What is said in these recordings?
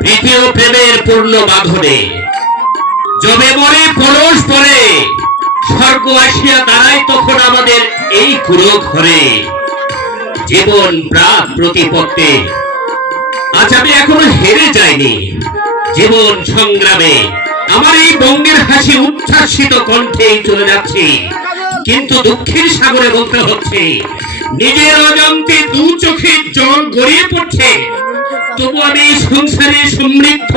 প্রীতি ও প্রেমের পূর্ণ বাঁধনে যবে মরে পরশ পরে স্বর্গ আসিয়া দাঁড়ায় তখন আমাদের এই কুড়ো ঘরে জীবন প্রাণ প্রতিপত্তে আজ আমি এখনো হেরে যাইনি জীবন সংগ্রামে আমার এই বঙ্গের হাসি উচ্ছ্বাসিত কণ্ঠে চলে যাচ্ছে কিন্তু দুঃখের সাগরে বলতে হচ্ছে নিজের অজান্তে দু চোখের জল গড়িয়ে পড়ছে তবু আমি সংসারে সমৃদ্ধ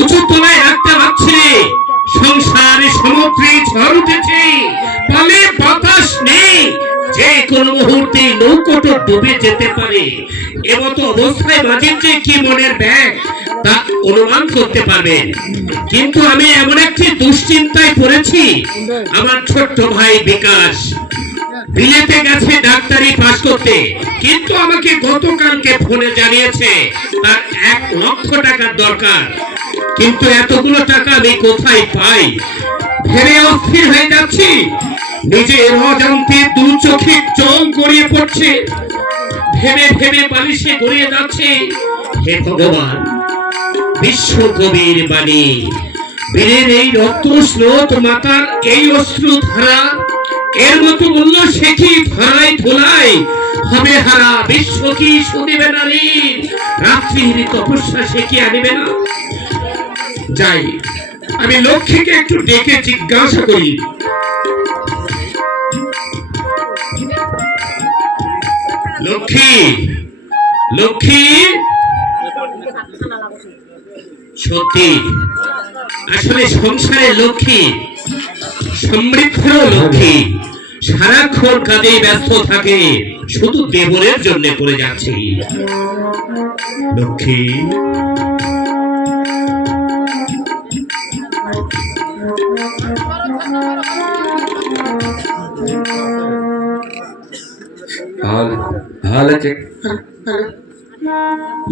উঁচু তলায় রাখতে পারছি সংসারে সমুদ্রে ঝড় উঠেছে ফলে বাতাস নেই যে কোনো মুহূর্তে নৌকোটা ডুবে যেতে পারে এমতো অবস্থায় মাঝে যে কি মনের ব্যাগ তা অনুমান করতে পারবেন কিন্তু আমি এমন একটি দুশ্চিন্তায় পড়েছি আমার ছোট্ট ভাই বিকাশ বিলেতে গেছে ডাক্তারি পাস করতে কিন্তু আমাকে গতকালকে ফোনে জানিয়েছে তার 1 লক্ষ টাকার দরকার কিন্তু এতগুলো টাকা আমি কোথায় পাই ভেবে অস্থির হয়ে যাচ্ছি নিজের অজান্তে দু চোখে জল গড়িয়ে পড়ছে ভেবে ভেবে বালিশে গড়িয়ে যাচ্ছে হে ভগবান বিশ্বকবির বাণী বীরের এই রক্ত স্রোত মাতার এই অশ্রু ধারা এর মতো মূল্য সে কি ধরাই ধুলাই হবে হারা বিশ্ব কি শুনিবে না রাত্রির তপস্যা সে কি আনিবে না যাই আমি লক্ষ্মীকে একটু ডেকে জিজ্ঞাসা করি লক্ষ্মী লক্ষ্মী সত্যি আসলে সংসারের লক্ষ্মী সমৃদ্ধ লক্ষ্মী সারাক্ষণ কাজে ব্যস্ত থাকে শুধু দেবরের জন্য করে যাচ্ছে লক্ষ্মী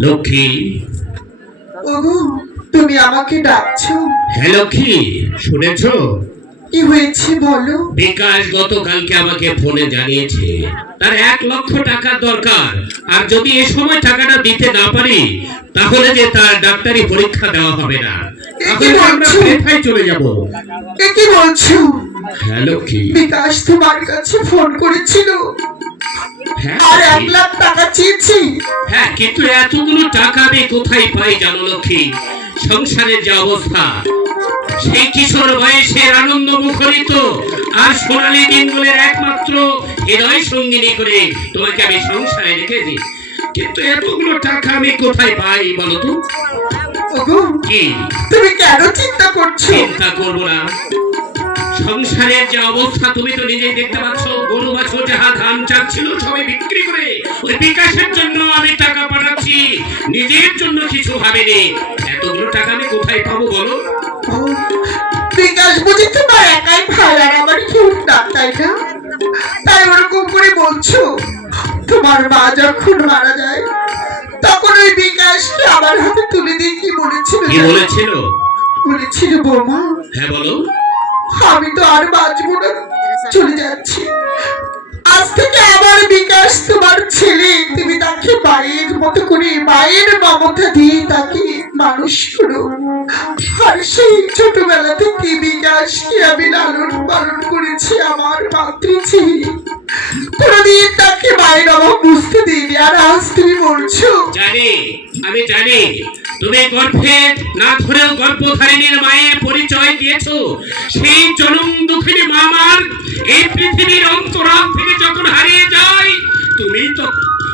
লক্ষ্মী ওগো তুমি আমাকে ডাকছো? হ্যাঁ লক্ষ্মী শুনেছো কি হয়েছে বলো? বিকাশ গতকালকে আমাকে ফোনে জানিয়েছে তার 1 লক্ষ টাকার দরকার আর যদি এই সময় টাকাটা দিতে না পারি তাহলে যে তার ডাক্তারি পরীক্ষা দেওয়া হবে না তাহলে আমরা কোথায় চলে যাব কি বলছো? হ্যাঁ লক্ষ্মী বিকাশ তোমার কাছে ফোন করেছিল আর 1 লাখ টাকা চেয়েছি হ্যাঁ কিন্তু এতগুলো টাকা আমি কোথায় পাই জানো লক্ষ্মী সংসারের যে অবস্থা সেই কিশোর বয়সের আনন্দ মুখরিত আর সোনালী দিনগুলোর একমাত্র হৃদয় সঙ্গিনী করে তোমাকে আমি সংসারে রেখেছি কিন্তু এতগুলো টাকা আমি কোথায় পাই বলো তো ওগো কি তুমি কেন চিন্তা করছো? চিন্তা করবো না সংসারের যে অবস্থা তুমি তো নিজেই দেখতে পাচ্ছ গরু বাছুর যাহা ধান চাল ছিল সবাই বিক্রি করে ওই বিকাশের জন্য আমি টাকা পাঠাচ্ছি নিজের জন্য কিছু ভাবিনি এতগুলো টাকা আমি কোথায় পাবো বলো বিকাশ বুঝি তোমার একাই ভাই আর আমার কেউ না তাই না তাই ওরকম করে বলছো তোমার মা যখন মারা যায় তখন ওই বিকাশকে আমার হাতে তুলে দিয়ে কি বলেছিল বলেছিল বৌমা হ্যাঁ বলো আমি তো আর বাঁচবো না চলে যাচ্ছি আজ থেকে আমার বিকাশ তোমার ছেলে তুমি তাকে মায়ের মতো করে মায়ের মমতা দিয়ে তাকে মানুষ করো আর সেই ছোটবেলা থেকে বিকাশকে আমি লালন পালন করেছি আমার মাতৃছেলে কোনদিন তাকে মায়ের অভাব বুঝতে দিইনি আর আজ তুমি বলছো জানি আমি জানি তুমি গর্ভে না ধরেও গর্ভধারিণীর মায়ের পরিচয় দিয়েছো সেই জনম দুঃখিনী মামার এই পৃথিবীর অন্তরাল থেকে যখন হারিয়ে যায়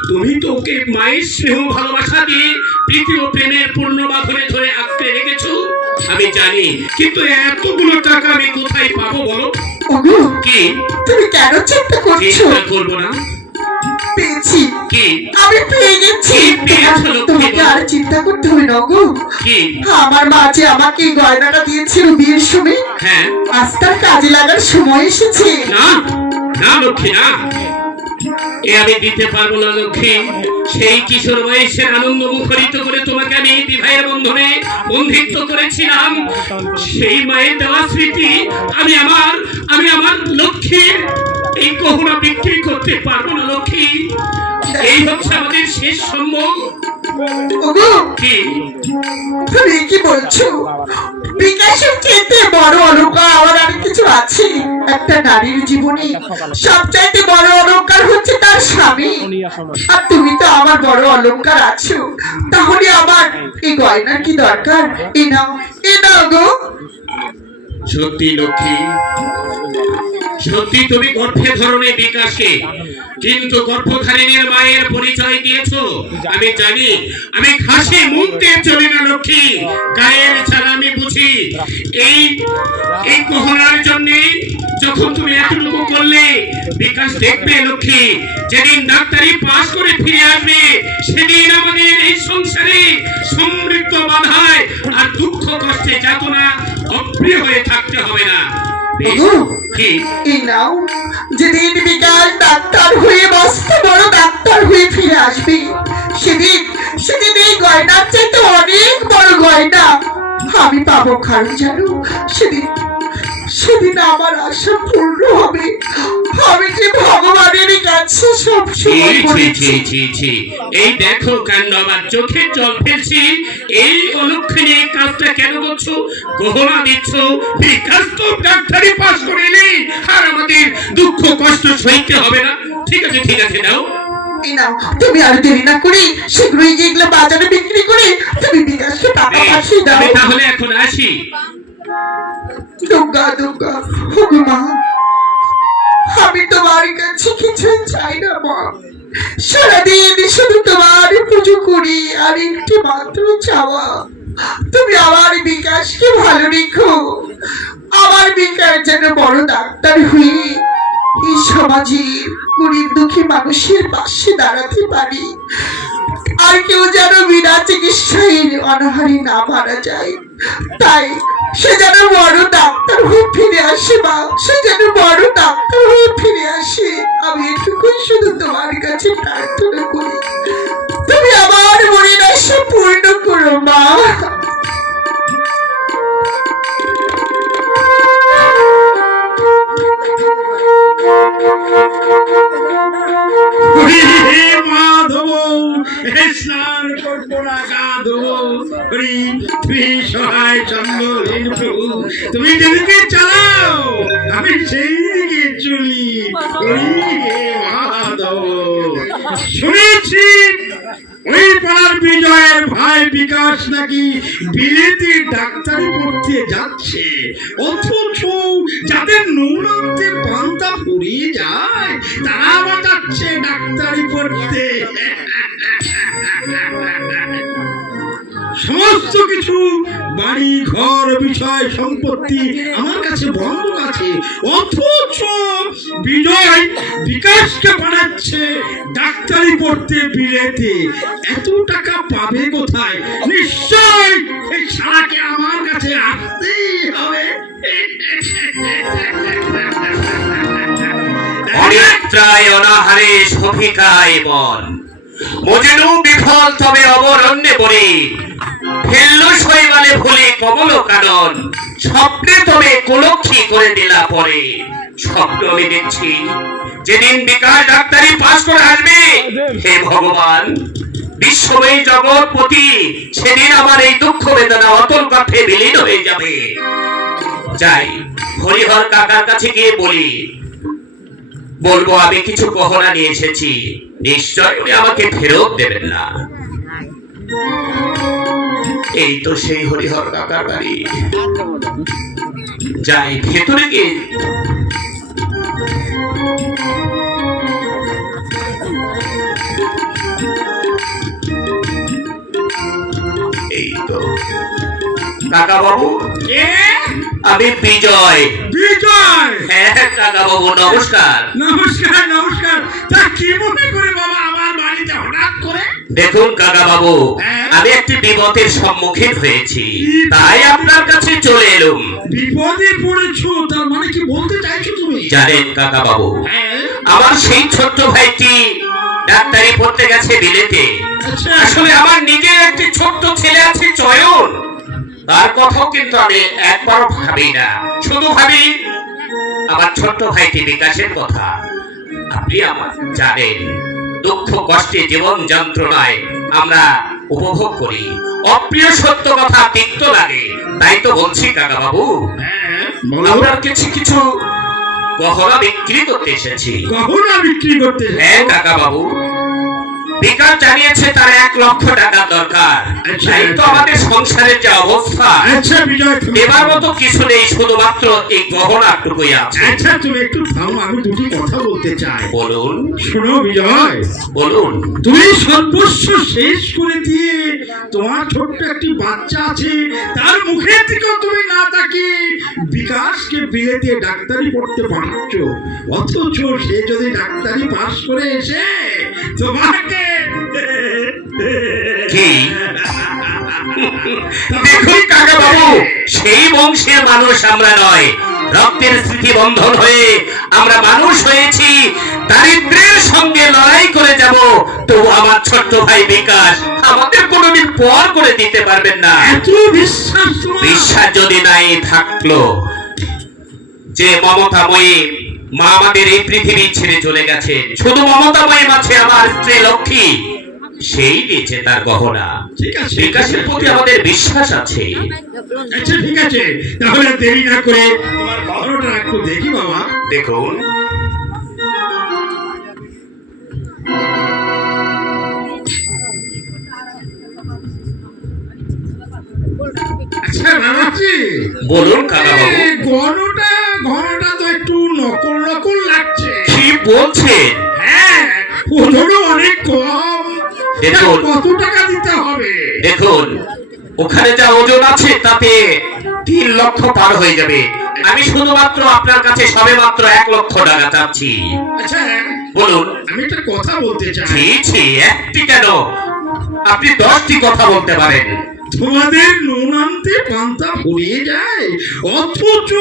তুমি তো ওকে মায়ের স্নেহ ভালোবাসা দিয়ে প্রীতি ও প্রেমের পূর্ণ বাঁধনে ধরে আঁকড়ে রেখেছো আমি জানি কিন্তু এতগুলো টাকা আমি কোথায় পাবো বলো ওগো কি তুমি কেন চিন্তা করছো? চিন্তা করবো না পেয়েছি কি আমি পেয়ে গেছি তোমাকে আর চিন্তা করতে হবে না গো কি আমার মা যে আমাকে গয়নাটা দিয়েছিল বিয়ের সময় হ্যাঁ আজ তার কাজে লাগার সময় এসেছে না না লক্ষ্মী না এ আমি দিতে পারবো না লক্ষ্মী সেই কিশোর বয়সের আনন্দ মুখরিত করে তোমাকে আমি বিবাহের বন্ধনে বন্ধিত্ব করেছিলাম সেই মায়ের দেওয়া স্মৃতি আমি আমার লক্ষ্মীর এই গহনা বিক্রি করতে পারবো না লক্ষ্মী এই হচ্ছে আমাদের শেষ সম্ভব। ওগো কি তুমি কি বলছো? বিকাশের চেয়ে বড় অলংকার আমার আর কিছু আছে? একটা নারীর জীবনে সবচাইতে বড় অলংকার হচ্ছে তার স্বামী, আর তুমি তো আমার বড় অলংকার আছো। তাহলে আমার এই গয়নার কি দরকার? এ নাও গো। সত্যি লক্ষ্মী, সত্যি তুমি গর্ভে ধরনে বিকাশকে, কিন্তু গর্ভধারিণীর মায়ের পরিচয় দিয়েছো। আমি জানি, আমি খাসি মুখতে চলি না লক্ষ্মী, গায়ের ছাড়া আমি বুঝি। এই এই গহনার জন্য যখন তুমি এতটুকু করলে, বিকাশ দেখবে লক্ষ্মী, যেদিন ডাক্তারি পাশ করে ফিরে আসবে, সেদিন আমাদের এই সংসারে সমৃদ্ধ বাধায় আর দুঃখ কষ্টে যাতনা অপ্রিয় হয়ে থাকতে হবে না। কি এই নাও, যেদিন বিকাশ ডাক্তার হয়ে মস্ত বড় ডাক্তার হয়ে ফিরে আসবে, সেদিন সেদিন এই গয়নার চাইতে অনেক বড় গয়না আমি পাবো। কারণ জানো, সেদিন সেদিন আমার আশা পূর্ণ হবে। আমি যে ভগবানের কাছে সব সময় বলেছি। এই দেখো কাণ্ড, আমার চোখে জল ফেলছি। এই অলক্ষণে কাজটা কেন করছো? গহনা দিচ্ছ, বিকাশ তো ডাক্তারি পাস করে এলেই আর আমাদের দুঃখ কষ্ট সইতে হবে না। ঠিক আছে ঠিক আছে, নাও। এই নাও, তুমি আর দেরি না করে শীঘ্রই যেগুলো বাজারে বিক্রি করে তুমি বিকাশকে টাকা পাঠিয়ে দাও। আমি তাহলে এখন আসি। দুর্গা দুর্গা, ওগো মা, আমি তোমার কাছে কিছু চাই না মা। সারাদিন শুধু তোমার পুজো করি, আর একটি মাত্র চাওয়া, তুমি আমার বিকাশকে ভালো রেখো। আমার বিকাশ যেন বড় ডাক্তার হয়ে এই সমাজের গরিব দুঃখী মানুষের পাশে দাঁড়াতে পারি, আর কেউ যেন বিনা চিকিৎসায় অনাহারে না মারা যায়। তাই সে যেন বড় ডাক্তার হয়ে ফিরে আসে মা, সে যেন বড় ডাক্তার হয়ে ফিরে আসে। আমি এটুকুই শুধু তোমার কাছে প্রার্থনা করি, তুমি আমার মনের আশা পূর্ণ করো মা। মাধব স্নান করবো না, গা ধোবো, তুমি সহায় চন্দ্রহীন প্রভু, তুমি যেদিকে চালাও আমি সেই দিকে চলি। মাধব, শুনেছি ওই পাড়ার বিজয়ের ভাই বিকাশ নাকি বিলেতে ডাক্তারি পড়তে যাচ্ছে, অথচ যাদের নুনান্তে পান্তা ফুরিয়ে যায় তারা আবার যাচ্ছে ডাক্তারি পড়তে। সমস্ত কিছু বাড়ি ঘর বিষয় সম্পত্তি আমার কাছে বন্ধক আছে, অথচ বিজয় বিকাশকে পাঠাচ্ছে ডাক্তারি পড়তে বিলেতে। এত টাকা পাবে কোথায়? নিশ্চয় এই শালাকে আমার কাছে আসতেই হবে। অনিদ্রায় অনাহারে সফিকায় মন, মজনু বিফল তবে অবরণ্যে পড়ে, ফেললো শৈবালে ফুলে কমল কানন, স্বপ্নে তবে কুলক্ষী করে দিলা পরে। স্বপ্ন আমি দেখছি যেদিন বিকাশ ডাক্তারি পাস করে আসবে, হে ভগবান বিশ্বময়ী জগৎপতি, সেদিন আমার এই দুঃখ বেদনা অতল কাঠে বিলীন হয়ে যাবে। যাই হরিহর কাকার কাছে গিয়ে বলবো আমি কিছু গহনা নিয়ে এসেছি, নিশ্চয় উনি আমাকে ফেরত দেবেন না। এই তো সেই হরিহর কাকার বাড়ি। যাই ভেতরে গিয়ে এই তো কাকা বাবু, আমি বিজয়। বিজয়? হ্যাঁ কাকা বাবু, নমস্কার। নমস্কার নমস্কার। তা কি মনে করে বাবা আমার বাড়িতে হঠাৎ করে? দেখুন কাকা বাবু, আমি একটি বিপদের সম্মুখীন হয়েছি, তাই আপনার কাছে চলে এলুম। বিপদে পড়েছো? তার মানে কি বলতে চাইছো তুমি? জানেন কাকা বাবু, আমার সেই ছোট্ট ভাইটি ডাক্তারি পড়তে গেছে বিলেতে। আসলে আমার নিজের একটি ছোট্ট ছেলে আছে চয়ন, তার কথাও কিন্তু আমি একবারও ভাবি না, শুধু ভাবি আমার ছোট্ট ভাইটি বিকাশের কথা। আপনি আমার জানেন দুঃখ কষ্টে জীবন যন্ত্রণায় আমরা উপভোগ করি। অপ্রিয় সত্য কথা তিক্ত লাগে, তাই তো বলছি কাকা বাবু, আমরা কিছু কিছু গহনা বিক্রি করতে এসেছি। গহনা বিক্রি করতে? হ্যাঁ কাকা বাবু, বিকাশ জানিয়েছে তার 1 লক্ষ টাকা দরকার। তাই তো আমাদের সংসারের যে অবস্থা, আচ্ছা বিজয়, এবার মতো কিছু নেই, শুধুমাত্র এই গহনাটুকুই আছে। আচ্ছা তুমি একটু থামো, আমি দুটি কথা বলতে চাই। বলুন। শোনো বিজয়, বলুন। তুমি সর্বস্ব শেষ করে দিয়ে তোমার ছোট্ট একটি বাচ্চা আছে, তার মুখের দিকেও তুমি না তাকিয়ে বিকাশকে বিয়ে দিয়ে ডাক্তারি পড়তে পারছো, অথচ সে যদি ডাক্তারি পাশ করে এসে তোমাকে কি? দেখুন কাকা বাবু, সেই বংশের মানুষ আমরা নয়, রক্তের স্মৃতি বন্ধন হয়ে আমরা মানুষ হয়েছি। দারিদ্র্যের সঙ্গে লড়াই করে যাব, তো আমার ছোট্ট ভাই বিকাশ আমাদের কোনোদিন পর করে দিতে পারবেন না। এত বিশ্বাস তোমার? বিশ্বাস যদি নাই থাকলো, যে মমতাময়ী মা আমাদের এই পৃথিবী ছেড়ে চলে গেছে, শুধু মমতাময়ী মাঝে আমার স্ত্রী লক্ষ্মী, সেই দিয়েছে তার গহনা। ঠিক আছে, বিকাশের প্রতি আমাদের বিশ্বাস আছে। আচ্ছা ঠিক আছে, তাহলে দেরি না করে তোমার গহনাটা একটু দেখি বাবা। দেখুন। আচ্ছা বাবাজি, বলুন কাকা বাবু। এই গহনাটা তো একটু নকল নকল লাগছে। কি বলছেন? হ্যাঁ, ওজনও অনেক কম। দেখুন। কত টাকা দিতে হবে? দেখুন, ওখানে যা ওজন আছে তাতে 3 লক্ষ পার হয়ে যাবে। আমি শুধুমাত্র আপনার কাছে সবে মাত্র 1 লক্ষ টাকা চাচ্ছি। আচ্ছা বলুন। আমি একটা কথা বলতে চাই। ছি ছি, একটি কেন, আপনি 10টি কথা বলতে পারেন। তোমাদের নুন আনতে পান্তা ফুরিয়ে যায়, অথচ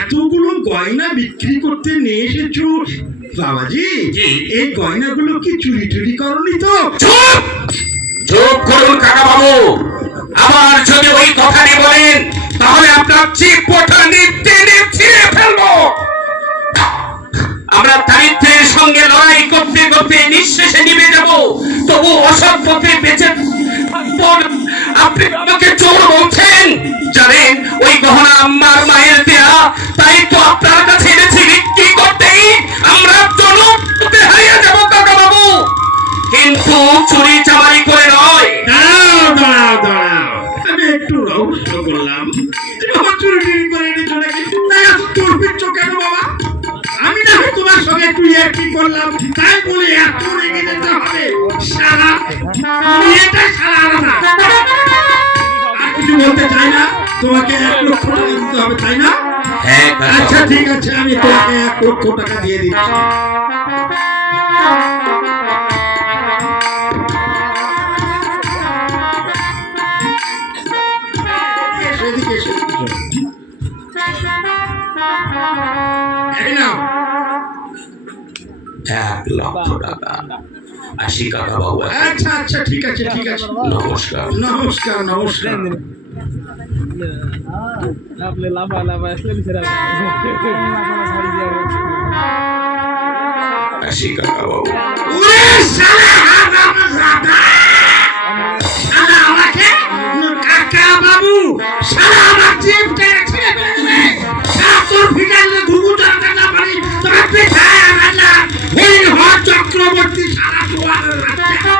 এতগুলো গয়না বিক্রি করতে নিয়ে এসেছো। বাবাজি, জি। এই গয়নাগুলো কি চুরি টুরি করনি তো? চুপ চুপ করুন কাকা বাবু, আবার যদি ওই কথাটি বলেন তাহলে আপনার চিপটা নিতে ছিঁড়ে ফেলবো। আমরা দারিদ্র্যের সঙ্গে লড়াই করতে করতে নিঃশেষে নিভে যাব, তবু অসৎ পথে বেঁচে থাকবো। আপনি আমাকে চোর বলছেন? জানেন ওই গহনা আমার মায়ের দেয়া, তাই তো আপনার কাছে এনেছি। বিক্রি করতেই আমরা জনপথে হারিয়ে যাব কাকা বাবু, কিন্তু চুরি চামারি করে নয়। দাঁড়াও দাঁড়াও দাঁড়াও, আমি একটু রহস্য করলাম। বাবা চুরি টুরি করে এনেছো নাকি? তাই এত চোর পিচ্ছ কেন বাবা? আমি না হয় তোমার সঙ্গে একটু ইয়ার্কি করলাম, তাই বলে এত রেগে যেতে হবে? সারা এটা সারা না। আর কিছু বলতে চাই না, তোমাকে 1 লক্ষ টাকা দিতে হবে, তাই না? হ্যাঁ কাকা আচ্ছা বাবু। ঠিক আছে, আমি তোমাকে 1 লক্ষ টাকা দিয়ে দিচ্ছি। এদিকে এসো, এদিকে এসো। এই নাও। 1 লক্ষ টাকা। আসি কাকা বাবু। আচ্ছা আচ্ছা ঠিক আছে ঠিক আছে, নমস্কার। নমস্কার নমস্কার। आपले लांबा लांबा असले बिचारा আসি কাকা বাবু। ওরে শালা হারামজাদা! শালা আমাকে কাকা বাবু, শালা আমার জিভটা ছিঁড়ে ফেলেছে। শালা তোর ভিটালে ঘুঘু টাকা না পারি, তোর পিঠায় আমার না হরিণ হর চক্রবর্তী শালা তোয়ারের বাচ্চা।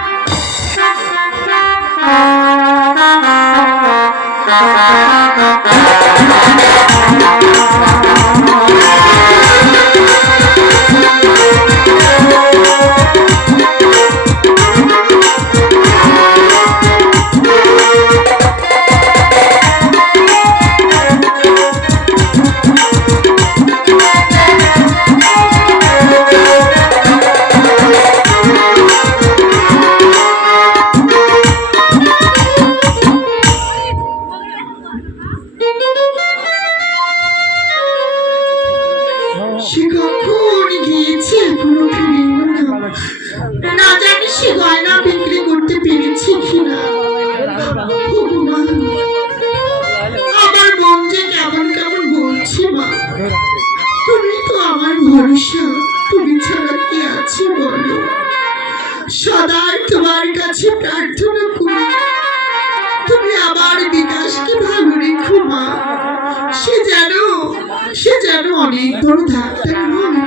সে যেন অনেক বড় ডাক্তার হয়।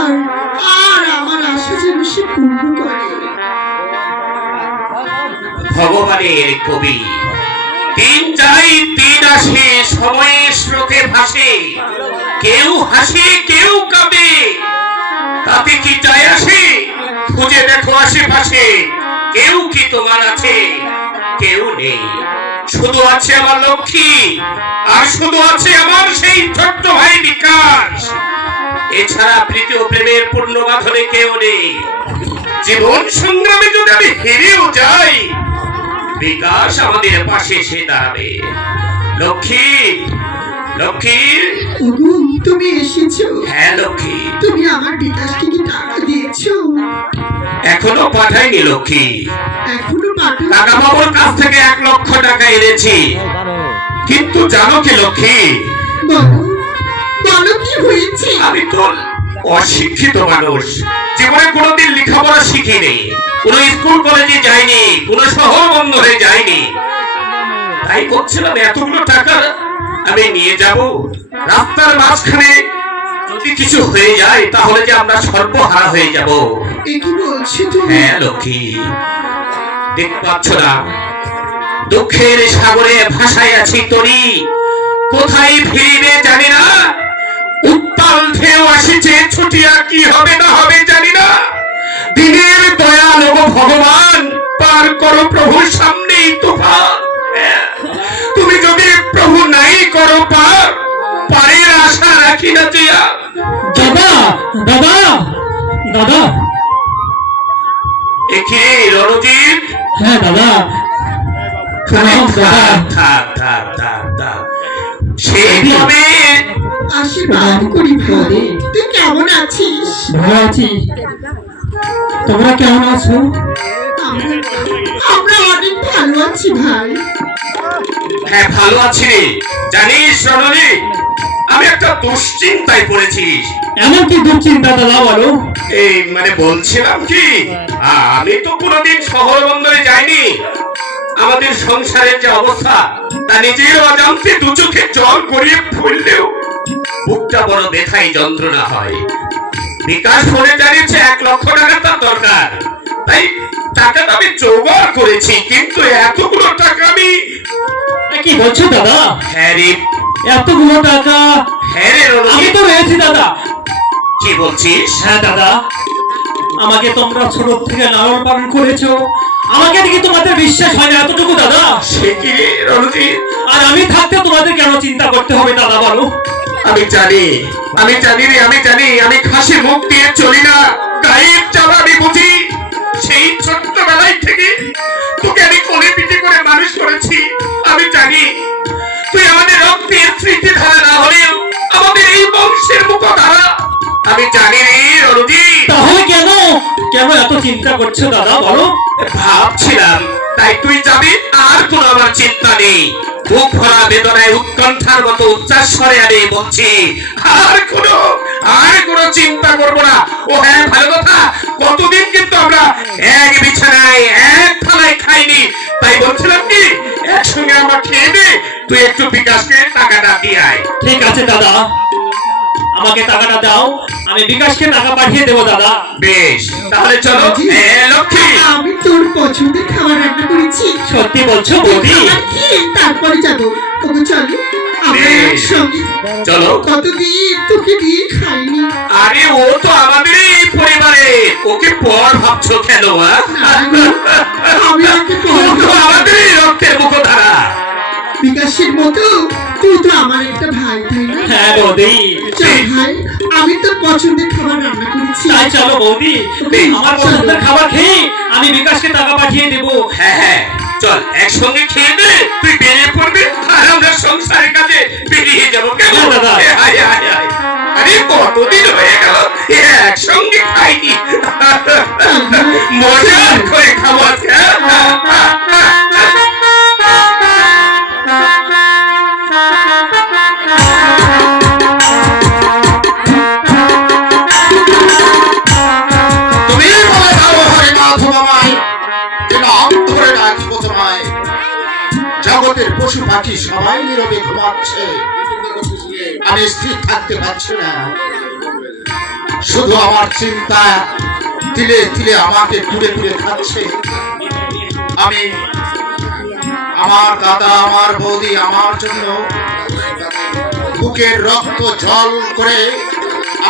আর আর আমার আশা যেন সে পূর্ণ করে। ভগবানের কবি, দিন যায় দিন আসে, সময়ের স্রোতে ভাসে, কেউ হাসে কেউ কাঁদে, তাতে কি যায় আসে? খুঁজে দেখো আশেপাশে, কেউ কি তোমার আছে? কেউ নেই, শুধু আছে আমার লক্ষ্মী, আর শুধু আছে আমার সেই ছোট্ট ভাই বিকাশ। এছাড়া প্রীতি ও প্রেমের পূর্ণ বাঁধনে কেউ নেই। জীবন সংগ্রামে যদি আমি হেরেও যাই, বিকাশ আমাদের পাশে এসে দাঁড়াবে। লক্ষ্মী, লক্ষ্মী। ওগো, তুমি এসেছো? হ্যাঁ লক্ষ্মী। তুমি আমার বিকাশকে কি টাকা দিয়েছো? এখনো পাঠাইনি লক্ষ্মী। এখনো পাঠাও? কাকা বাবুর কাছ থেকে 1 লক্ষ টাকা এনেছি, কিন্তু জানো কি লক্ষ্মী, বলো, বলো কি হয়েছে? আমি তো অশিক্ষিত মানুষ, জীবনে কোনোদিন লেখাপড়া শিখিনি, কোনো স্কুল কলেজে যাইনি, কোনো শহর বন্ধ হয়ে যায়নি। তাই করছিলাম এতগুলো টাকা আমি নিয়ে যাব, রাস্তার মাঝখানে যদি কিছু হয়ে যায় তাহলে যে আমরা সর্বহারা হয়ে যাব। এ কি বলছো তুমি? হ্যাঁ লক্ষ্মী, দেখতে পাচ্ছ না দুঃখের সাগরে ভাসায় আছি তরি, কোথায় ফিরিবে জানি না, উত্তাল ঢেউ আসিছে ছুটিয়া, কি হবে না হবে জানি না। দিনের দয়াল ও ভগবান, পার করো প্রভুর সামনেই তুফান। তুমি যদি প্রভু নাই করো পার, পারের আশা রাখি না জিয়া। দাদা, দাদা, দাদা। একে রণজিৎ, হ্যাঁ দাদা। আরে প্রণাম দাদা। থাক থাক থাক থাক, সেই কবে আশীর্বাদ করি ভাই। তুই কেমন আছিস? ভালো আছি, তোমরা কেমন আছো? আমরা অনেক ভালো আছি ভাই। হ্যাঁ ভালো আছি রে। জানিস রণজিৎ, আমি একটা দুশ্চিন্তায় পড়েছি। এমন কি দুশ্চিন্তা দাদা বলো? এই মানে বলছিলাম কি, আমি তো কোনোদিন শহর বন্দরে যাইনি, আমাদের সংসারের যে অবস্থা তা নিজের অজান্তে দু চোখে জল গড়িয়ে ফুললেও বুকটা বড় ব্যথায় যন্ত্রণা হয়। বিকাশ ফোনে জানিয়েছে 1 লক্ষ টাকা তার দরকার, তাই টাকাটা আমি জোগাড় করেছি, কিন্তু এতগুলো টাকা আমি। কি বলছো দাদা? হ্যাঁ রে, এতগুলো টাকা? হ্যাঁ রে আমি রণজিৎ। তো রয়েছি দাদা। কি বলছিস? হ্যাঁ দাদা, আমাকে তোমরা ছোট থেকে লালন পালন করেছো, আমাকে দেখি তোমাদের বিশ্বাস হয় না এতটুকু দাদা? সে কি রে রণজিৎ? আর আমি থাকতে তোমাদের কেন চিন্তা করতে হবে দাদা বলো? আমি জানি, আমি জানি রে, আমি জানি, আমি খাসি মুখ দিয়ে চলি না, গায়ের চালা আমি বুঝি। সেই ছোট্টবেলায় থেকে তোকে আমি কোলে পিঠে করে মানুষ করেছি, আমি জানি তুই আমাদের রক্তের স্মৃতিধারা না হলেও আমাদের এই বংশের মুখধারা। আমি জানি রে রণজিৎ। তাহলে কেন কেন এত চিন্তা করছো দাদা বলো? ভাবছিলাম তাই তুই যাবি, আর কোনো আমার চিন্তা নেই। বুক ভরা বেদনায় উৎকণ্ঠার মতো উচ্চাস স্বরে আমি বলছি, আর কোনো চিন্তা করবো না। ও হ্যাঁ, ভালো কথা, কতদিন কিন্তু আমরা এক বিছানায় এক থালায় খাইনি, তাই বলছিলাম কি একসঙ্গে আমরা খেয়ে দে, তুই একটু বিকাশকে টাকাটা দিয়ে আয়। ঠিক আছে দাদা, আমাকে টাকাটা দাও, আমি বিকাশকে টাকা পাঠিয়ে দেবো দাদা। বেশ, তাহলে চলো। লক্ষ্মী, আমি তোর পছন্দের খাবার রান্না করেছি। সত্যি বলছো বৌদি? খাবার খেয়ে তারপরে যাবো। ওগো চলো, আমরা বেশ। একসঙ্গে। চলো। কতদিন তোকে দিয়ে খাইনি। আরে ও তো আমাদের এই পরিবারে, ওকে পর ভাবছো কেন? আমি ওকে পর ও তো আমাদের এই রক্তের মুখধারা। বিকাশের মতো তুই তো আমার একটা ভাই, তাই না? হ্যাঁ বৌদি। চল ভাই, আমি তোর পছন্দের খাবার রান্না করেছি। তাই চলো বৌদি, আমার পছন্দের খাবার খেয়ে আমি বিকাশকে টাকা পাঠিয়ে দেবো। হ্যাঁ হ্যাঁ, চল একসঙ্গে খেয়ে দে, তুই বেরিয়ে পড়বি আর আমরা সংসারের কাজে বেরিয়ে যাবো। কেমন? হ্যাঁ, দাদা। হায় হায় হায়, আরে কতদিন হয়ে গেল একসঙ্গে খাইনি, মজা করে খাবো আজকে। তুমি বলে দাও হরিনাথ মামায়, নাম ধরে রাখবো তোমায়। জগতের পশু পাখি সবাই নীরবে ঘুমাচ্ছে, আমি স্থির থাকতে পারছি না। শুধু আমার চিন্তা তিলে তিলে আমাকে কুড়ে কুড়ে খাচ্ছে। আমি আমার দাদা আমার বৌদি আমার জন্য বুকের রক্ত জল করে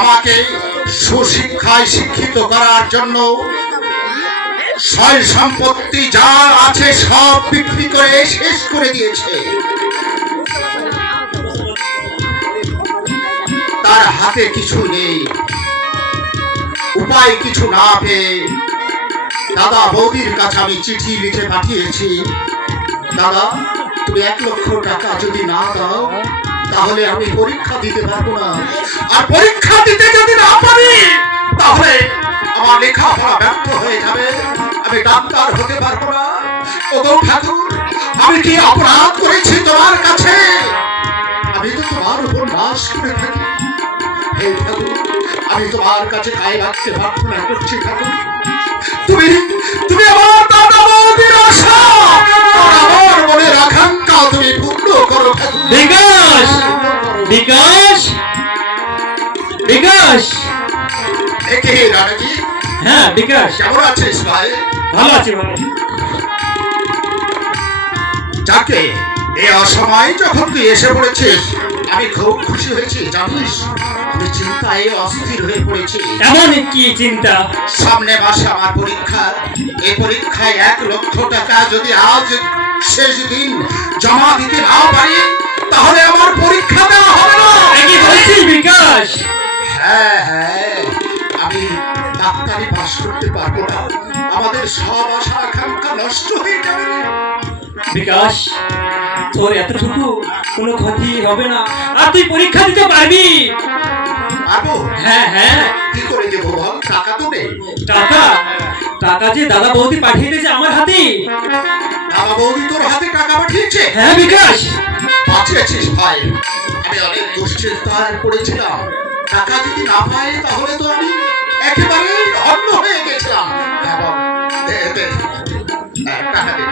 আমাকে সুশিক্ষায় শিক্ষিত করার জন্য সয় সম্পত্তি যা আছে সব বিক্রি করে শেষ করে দিয়েছে। তার হাতে কিছু নেই, উপায় কিছু না পেয়ে দাদা বৌদির কাছে আমি চিঠি লিখে পাঠিয়েছি, দাদা তুমি 1 লক্ষ টাকা যদি না দাও তাহলে আমি পরীক্ষা দিতে পারবো না, আর পরীক্ষা দিতে যদি না পারি তাহলে আমার লেখাপড়া ব্যর্থ হয়ে যাবে, আমি ডাক্তার হতে পারবো না। ওগো ঠাকুর, আমি কি অপরাধ করেছি তোমার কাছে? আমি তো তোমার উপর নাশ করে থাকি। হে ঠাকুর, আমি তোমার কাছে গায়ে রাখতে প্রার্থনা করছি ঠাকুর, তুমি তুমি আমার দাদা বৌদির আশা আর আমার মনের আকাঙ্ক্ষা তুমি পূর্ণ করো ঠাকুর। বিকাশ বিকাশ বিকাশ একে রানাজি, হ্যাঁ বিকাশ, কেমন আছিস ভাই? ভালো আছি ভাই। যাকে এই অসময় যখন তুই এসে পড়েছিস আমি খুব খুশি হয়েছি জানিস। আমি চিন্তায় অস্থির হয়ে পড়েছি। এমন কি চিন্তা? সামনে মাসে আমার পরীক্ষা, এই পরীক্ষায় 1 লক্ষ টাকা যদি আজ শেষ দিন জমা দিতে না পারি তাহলে আমার পরীক্ষা দেওয়া হবে না। কি বলছিস বিকাশ? হ্যাঁ হ্যাঁ, আমি ডাক্তারি পাস করতে পারবো না, আমাদের সব আশা আকাঙ্ক্ষা নষ্ট হয়ে যাবে। বিকাশ, তোর এতটুকু কোনো ক্ষতি হবে না, আর তুই পরীক্ষা দিতে পারবি। পারবো? হ্যাঁ হ্যাঁ। কি করে দেবো বল? টাকা তো নেই। টাকা? টাকা যে দাদা বৌদি পাঠিয়ে দিয়েছে আমার হাতে। দাদা বৌদি তোর হাতে টাকা পাঠিয়েছে? হ্যাঁ বিকাশ। বাঁচিয়েছিস ভাই, আমি অনেক দুশ্চিন্তায় পড়েছিলাম। টাকা যদি না পাই তাহলে তো আমি একেবারে অন্য হয়ে গেছিলাম। হ্যাঁ বল, দে দে, টাকা দে।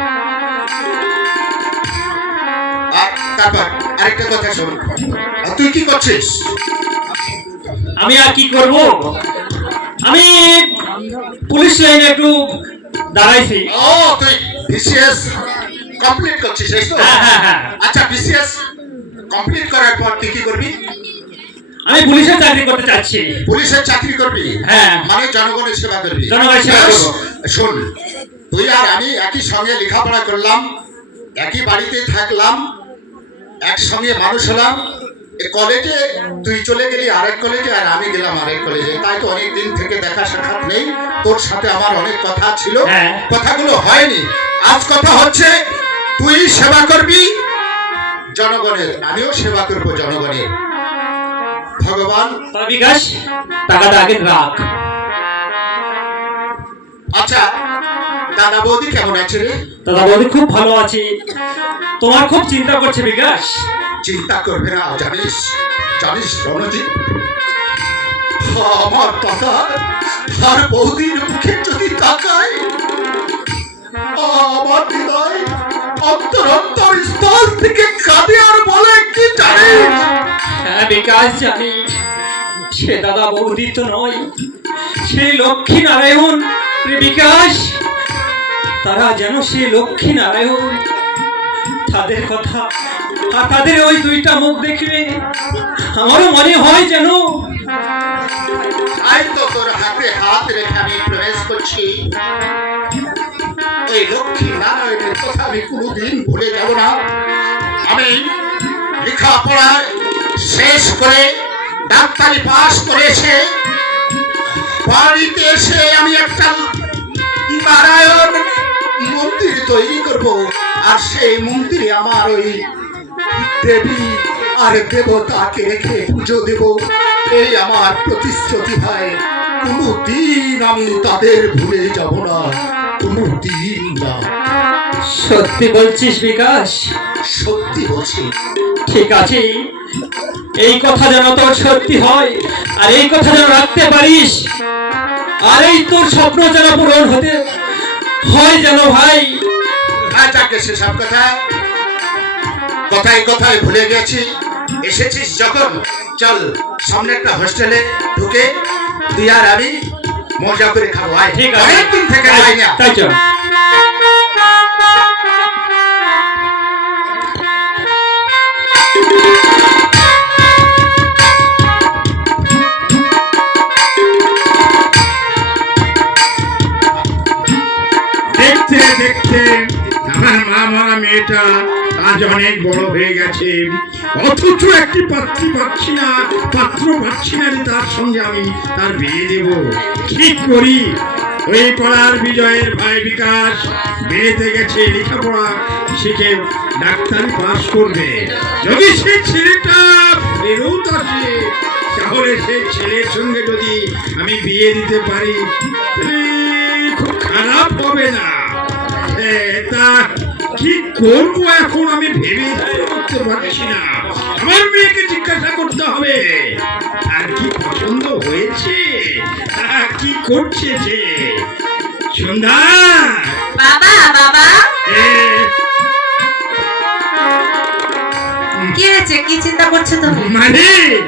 আর তারপর আরেকটা কথা শোন, তুই কি করছিস? আমি আর কি করব, আমি পুলিশ লাইনে একটু দাঁড়াইছি। ও তুই বিসিএস কমপ্লিট করছিস এই তো? হ্যাঁ হ্যাঁ হ্যাঁ। আচ্ছা, বিসিএস কমপ্লিট করার পর তুই কি করবি? আমি পুলিশের চাকরি করতে চাচ্ছি। পুলিশের চাকরি করবি? হ্যাঁ। মানে জনগণের সেবা করবি? জনগণের সেবা করব। শোন, তুই আর আমি একই সঙ্গে লেখাপড়া করলাম, একই বাড়িতে থাকলাম, একসঙ্গে মানুষ হলাম। কলেজে তুই চলে গেলি আরেক কলেজে আর আমি গেলাম আরেক কলেজে, তাই তো অনেক দিন থেকে দেখা সাক্ষাৎ নেই। তোর সাথে আমার অনেক কথা ছিল, কথাগুলো হয়নি। আজ কথা হচ্ছে তুই সেবা করবি জনগণের, আমিও সেবা করব জনগণের। ভগবান। বিকাশ, টাকাটা আগে রাখ। আচ্ছা, দাদা বৌদি কেমন আছে রে? দাদা বৌদি খুব ভালো আছে, তোমার খুব চিন্তা করছে বিকাশ। চিন্তা করবে না, জানিস জানিস রণজিৎ, আমার দাদা আর বৌদির মুখে যদি তাকায় আমার হৃদয় অন্তর অন্তর স্থল থেকে কাঁদে আর বলে কি জানিস? হ্যাঁ বিকাশ জানি, সে দাদা বৌদি তো নয়, সে লক্ষ্মী নারায়ণ রে বিকাশ। তারা যেন সে লক্ষ্মী নারায়ণ, তাদের কথা আর তাদের ওই 2টা মুখ দেখলে আমারও মনে হয় যেন। তাই তো তোর হাতে হাত রেখে আমি প্রবেশ করছি। এই লক্ষ্মী নারায়ণের কথা আমি কোনোদিন ভুলে যাব না। আমি লেখাপড়া শেষ করে ডাক্তারি পাস করে এসে বাড়িতে এসে আমি একটা নারায়ণ মন্দির তৈরি করব, আর সেই মন্দিরে আমার ওই দেবী আর দেবতাকে রেখে পুজো দেব। এই আমার প্রতিশ্রুতি ভাই, কোনোদিন আমি তাদের ভুলে যাব না, কোনোদিন না। সত্যি বলছিস বিকাশ? সত্যি বলছি। ঠিক আছে, এই কথা যেন তোর সত্যি হয়, আর এই কথা যেন রাখতে পারিস, আর এই তোর স্বপ্ন যেন পূরণ হতে হয় যেন ভাই। আচ্ছা, সেসব কথা কথায় কথায় ভুলে গেছি। এসেছিস যখন চল সামনে একটা হোস্টেলে ঢুকে তুই আর আমি মজা করে খাবো আয় ঠিক আছে। অনেকদিন থেকে যাই না তাই চল। দেখতে দেখতে আমার মা মরা মেয়েটা আজ অনেক বড় হয়ে গেছে, অথচ একটি পাত্রী পাচ্ছি না, পাত্র পাচ্ছি না যে তার সঙ্গে আমি তার বিয়ে দেব। কি করি? ওই পাড়ার বিজয়ের ভাই বিকাশ বিয়েতে গেছে, লেখাপড়া শিখে ডাক্তারি পাস করবে। যদি সেই ছেলেটা ফেরত আসে তাহলে সেই ছেলের সঙ্গে যদি আমি বিয়ে দিতে পারি তাহলে খুব খারাপ হবে না। তা কি করবো এখন আমি ভেবে করতে পারছি না। আমার মেয়েকে জিজ্ঞাসা করতে হবে আর কি পছন্দ হয়েছে, তা কি করছে সে। সন্ধ্যা বাবা বাবা এ, কি হয়েছে? কি চিন্তা করছো তুমি? মানে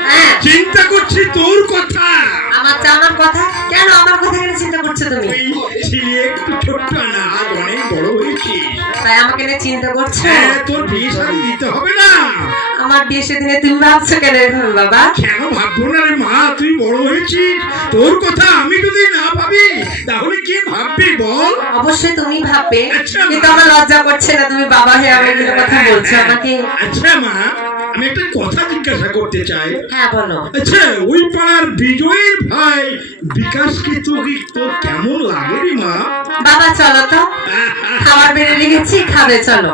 হ্যাঁ। চিন্তা করছি তোর কথা। আমার জানার কথা কেন? আমার কথা কেন চিন্তা করছো তুমি? ওই ছেলে একটু ছোট্ট না, আজ অনেক বড় হয়েছিস। তাই আমাকে নিয়ে চিন্তা করছো? হ্যাঁ, তোর বিয়ে শাদী দিতে হবে না। আমার বিয়ে সেদিনে তুমি ভাবছো কেন এভাবে বাবা? কেন ভাববো না রে মা, তুই বড় হয়েছিস, তোর কথা আমি যদি না ভাবি তাহলে কে ভাববি বল? অবশ্যই তুমি ভাববে, আচ্ছা, কিন্তু মা। আমার লজ্জা করছে না তুমি বাবা হয়ে আমার এগুলো কথা বলছো আমাকে। আচ্ছা মা, আমি একটা কথা জিজ্ঞাসা করতে চাই। হ্যাঁ বলো। আচ্ছা, ওই পাড়ার বিজয়ের ভাই বিকাশকে তোর কেমন লাগে রে মা? বাবা চলো তো, খাবার বেড়ে লেগেছি, খাবে চলো।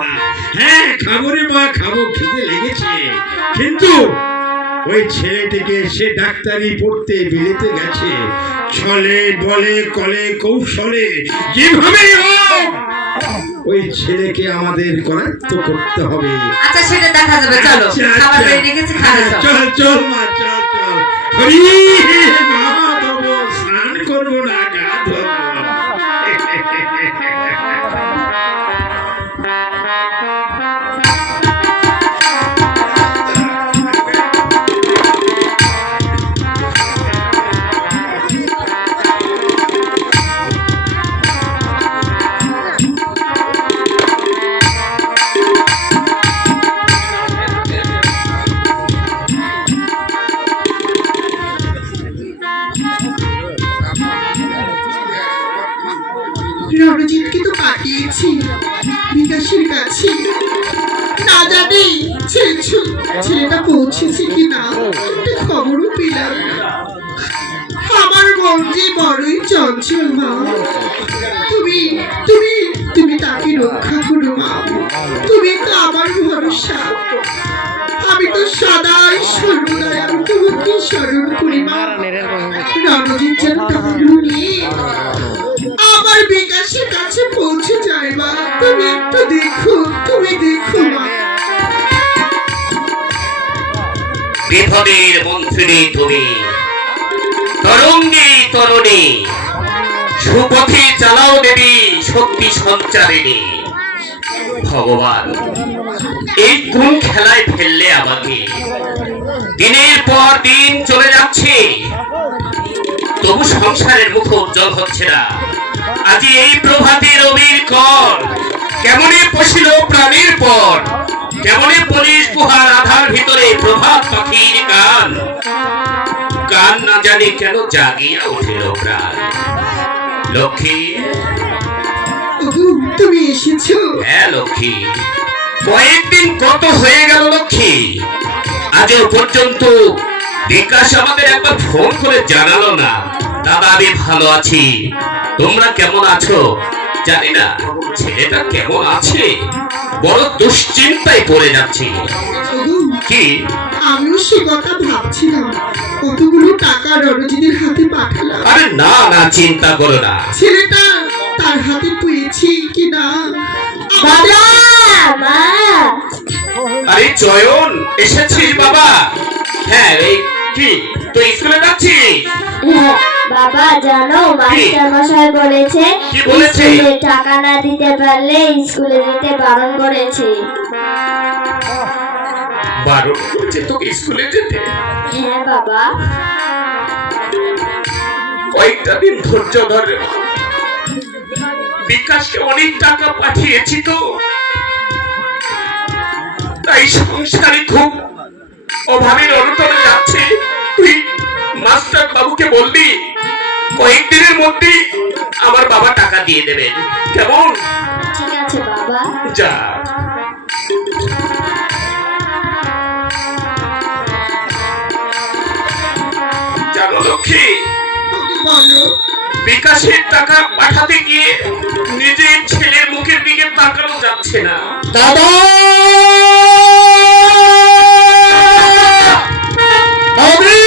হ্যাঁ খাবো রে মা, খাবো, খিদে লেগেছে। কিন্তু ওই ছেলেটিকে সে ডাক্তারি পড়তে বিলেতে গেছে, ছলে বলে কলে কৌশলে যেভাবে হোক ওই ছেলেকে আমাদের করায়ত্ত করতে হবে। আচ্ছা সেটা দেখা যাবে, চলো আচ্ছা, খাবার আচ্ছা। বেড়ে রেখেছি, খাবে চলো। চল চল মা, চল চল। হরি মা ধোবো, স্নান করবো না, গা ধোবো। রণজিৎকে তো পাঠিয়েছি বিকাশের কাছে, না জানি ছেলেটা পৌঁছেছে কিনা একটা খবরও পেলাম না। আমার মন যে বড়ই চঞ্চল মা, তুমি তুমি তুমি তাকে রক্ষা করো মা, তুমি তো আমার ভরসা। আমি তো সদাই সর্বদাই আমি তোমাকে স্মরণ করি মা। রণজিৎ যেন টাকাগুলো নিয়ে আমার বিকাশের কাছে পৌঁছে যায় মা, তুমি একটু দেখো, তুমি দেখো মা। বিপদের মন্ত্রিনী তুমি, তরঙ্গী তরণী, সুপথে চালাও দেবী, শক্তি সঞ্চারিণী। ভগবান, এই কোন খেলায় ফেললে আমাকে? দিনের পর দিন চলে যাচ্ছে, তবু সংসারের মুখ উজ্জ্বল হচ্ছে না। আজ এই প্রভাতে রবির কর কেমনে পশিল প্রাণীর পর, কেমনে পুলিশ গুহার আধার ভিতরে প্রভাত পাখির গান, গান না জানি কেন জাগিয়া উঠিল প্রাণ। লক্ষ্মী, ওগো, তুমি এসেছো? হ্যাঁ লক্ষ্মী, কয়েকদিন কত হয়ে গেল লক্ষ্মী, আজও পর্যন্ত বিকাশ আমাদের একবার ফোন করে জানালো না। দাদা আমি ভালো আছি, তোমরা কেমন আছো? জানি না ছেলেটা কেমন আছে, বড় দুশ্চিন্তায় পড়ে যাচ্ছি। ওগো, কি? আমিও সে কথা ভাবছিলাম, কতগুলো টাকা রণজিতের হাতে পাঠালাম, আরে না না, চিন্তা করো না। ছেলেটা তার হাতে পেয়েছি কিনা। আরে চয়ন, এসেছিস বাবা? হ্যাঁ, এই কি তুই স্কুলে যাচ্ছিস? হ্যাঁ, বাবা জানো মাস্টার মশাই বলেছে কি বলেছে? স্কুলে টাকা না দিতে পারলে স্কুলে যেতে বারণ করেছে। বারণ করেছে তোকে স্কুলে যেতে? হ্যাঁ বাবা। কয়েকটা দিন ধৈর্য ধর রে মা। বিকাশকে অনেক টাকা পাঠিয়েছি তো, তাই সংসারে খুব অভাবের অনটন যাচ্ছে। তুই মাস্টার বাবুকে বলবি কয়েকদিনের মধ্যেই আমার বাবা টাকা দিয়ে দেবেন, কেমন? ঠিক আছে বাবা। যা। জানো লক্ষ্মী, বলো। বিকাশের টাকা পাঠাতে গিয়ে নিজের ছেলের মুখের দিকে তাকানো যাচ্ছে না। দাদা বৌদি,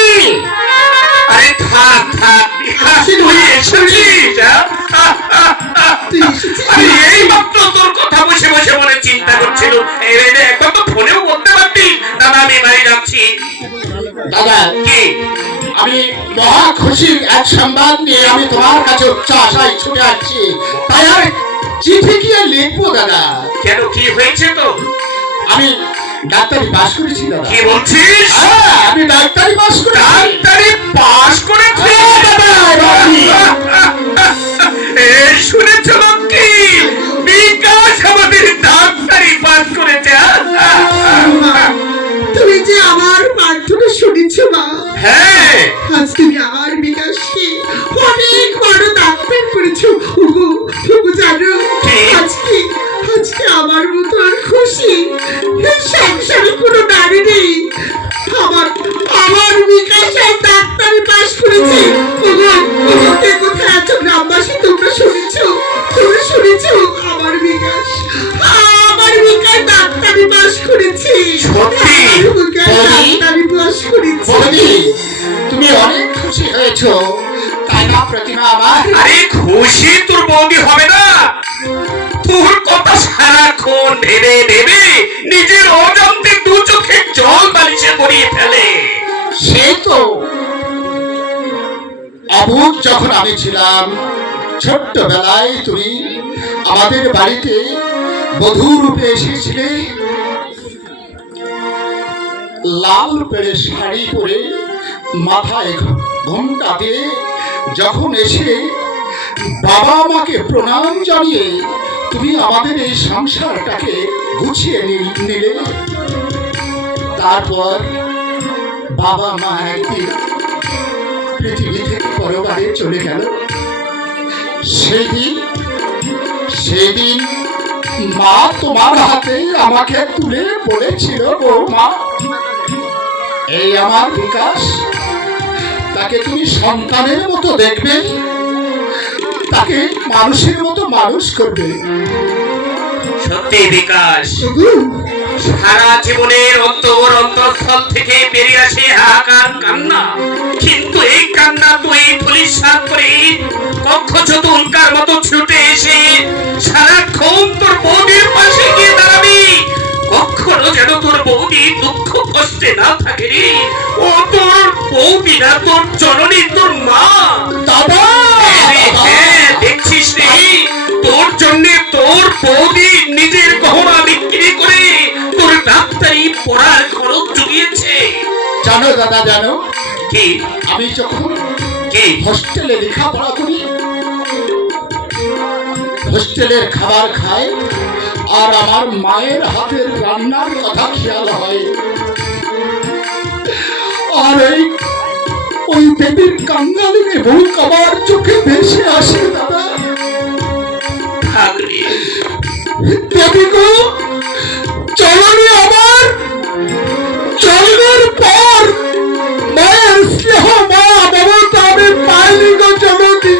আরে থাক থাক, বিকাশ তুই এসেছিস? তুই এসেছিস? আরে এই মাত্র তোর কথা বসে বসে মনে চিন্তা করছিল, একবার তো ফোনেও বলতে পারতি দাদা আমি বাড়ি যাচ্ছি। দাদা কি? আমি মহা খুশির এক সংবাদ নিয়ে আমি তোমার কাছে উচ্চ আশায় ছুটে আসছি। তাই আর চিঠি কি আর লিখবো দাদা? কেন, কি হয়েছে তো? আমি ডাক্তারি পাস করেছি দাদা। কি বলছিস? হ্যাঁ, আমি ডাক্তারি পাস করেছি। ডাক্তারি পাস করেছিস? হ্যাঁ, দাদা, বাবুজি। এই শুনেছ লক্ষ্মী, বিকাশ আমাদের ডাক্তারি পাস করেছে। মা, তুমি যে আমার প্রার্থনা শুনেছ মা। হ্যাঁ, আজ তুমি আমার বিকাশকে অনেক বড় ডাক্তার করেছো। ওগো, ওগো জানো, কি? আজকে আমার মতো আর খুশি এই সংসারে কোনো নারী নেই। আমার বিকাশ আর ডাক্তারি পাস করেছে। ওগো, ওগো, কে কোথায় আছো গ্রামবাসী? তোমরা শুনেছো আমার বিকাশ ডাক্তারি পাস করেছে। সত্যি? আমার বিকাশ বৌদি? ডাক্তারি পাস করেছে। বৌদি, তুমি অনেক খুশি হয়েছো তাই না প্রতিমা আমার? আরে খুশি তোর বৌদি হবে না? তোর কথা সারাক্ষণ ভেবে ভেবে নিজের অজান্তে দু চোখে জল বালিশে গড়িয়ে ফেলে। সে তো অবুঝ যখন আমি ছিলাম, ছোট্টবেলায় তুমি আমাদের বাড়িতে বধূ রূপে এসেছিলে। লাল পেড়ে শাড়ি পরে মাথায় ঘোমটা দিয়ে যখন এসে বাবা মাকে প্রণাম জানিয়ে তুমি আমাদের এই সংসারটাকে গুছিয়ে নিলে। তারপর বাবা মা একদিন পৃথিবী থেকে পরবারে চলে গেল। সেদিন মা তোমার হাতে আমাকে তুলে বলেছিল, বৌমা এই আমার বিকাশ, তাকে তুমি সন্তানের মতো দেখবে, তাকে মানুষের মতো মানুষ করবে। সত্যি বিকাশ ওগো, সারা জীবনের অন্তঃস্থল থেকে বেরিয়ে আসে হাহাকার কান্না, কিন্তু এই কান্না তুই ধূলিসাৎ করে কক্ষ চতুলকার মতো ছুটে এসে সারাক্ষণ তোর বৌদির পাশে গিয়ে দাঁড়াবি। কখনো যেন তোর বৌদি দুঃখ কষ্টে না থাকে রে। ও তোর বৌদি না, তোর জননী, তোর মা। দাদা, হ্যাঁ, দেখছিস রে, তোর জন্য তোর বৌদি নিজের গহনা বিক্রি করে তোর ডাক্তারি পড়ার খরচ জুগিয়েছে। জানো দাদা, জানো কি? আমি যখন কি? হোস্টেলে লেখাপড়া করি, হোস্টেলের খাবার খাই আর আমার মায়ের হাতের রান্নার কথা খেয়াল হয়। আর ওই দেবীর কাঙ্গালিনী মুখ আমার চোখে ভেসে আসে দাদা। থাক রে। দেবী গো, চলনি আমার জন্মের পর মায়ের স্নেহ, মা মমতা আমি পাইনি গো জননী।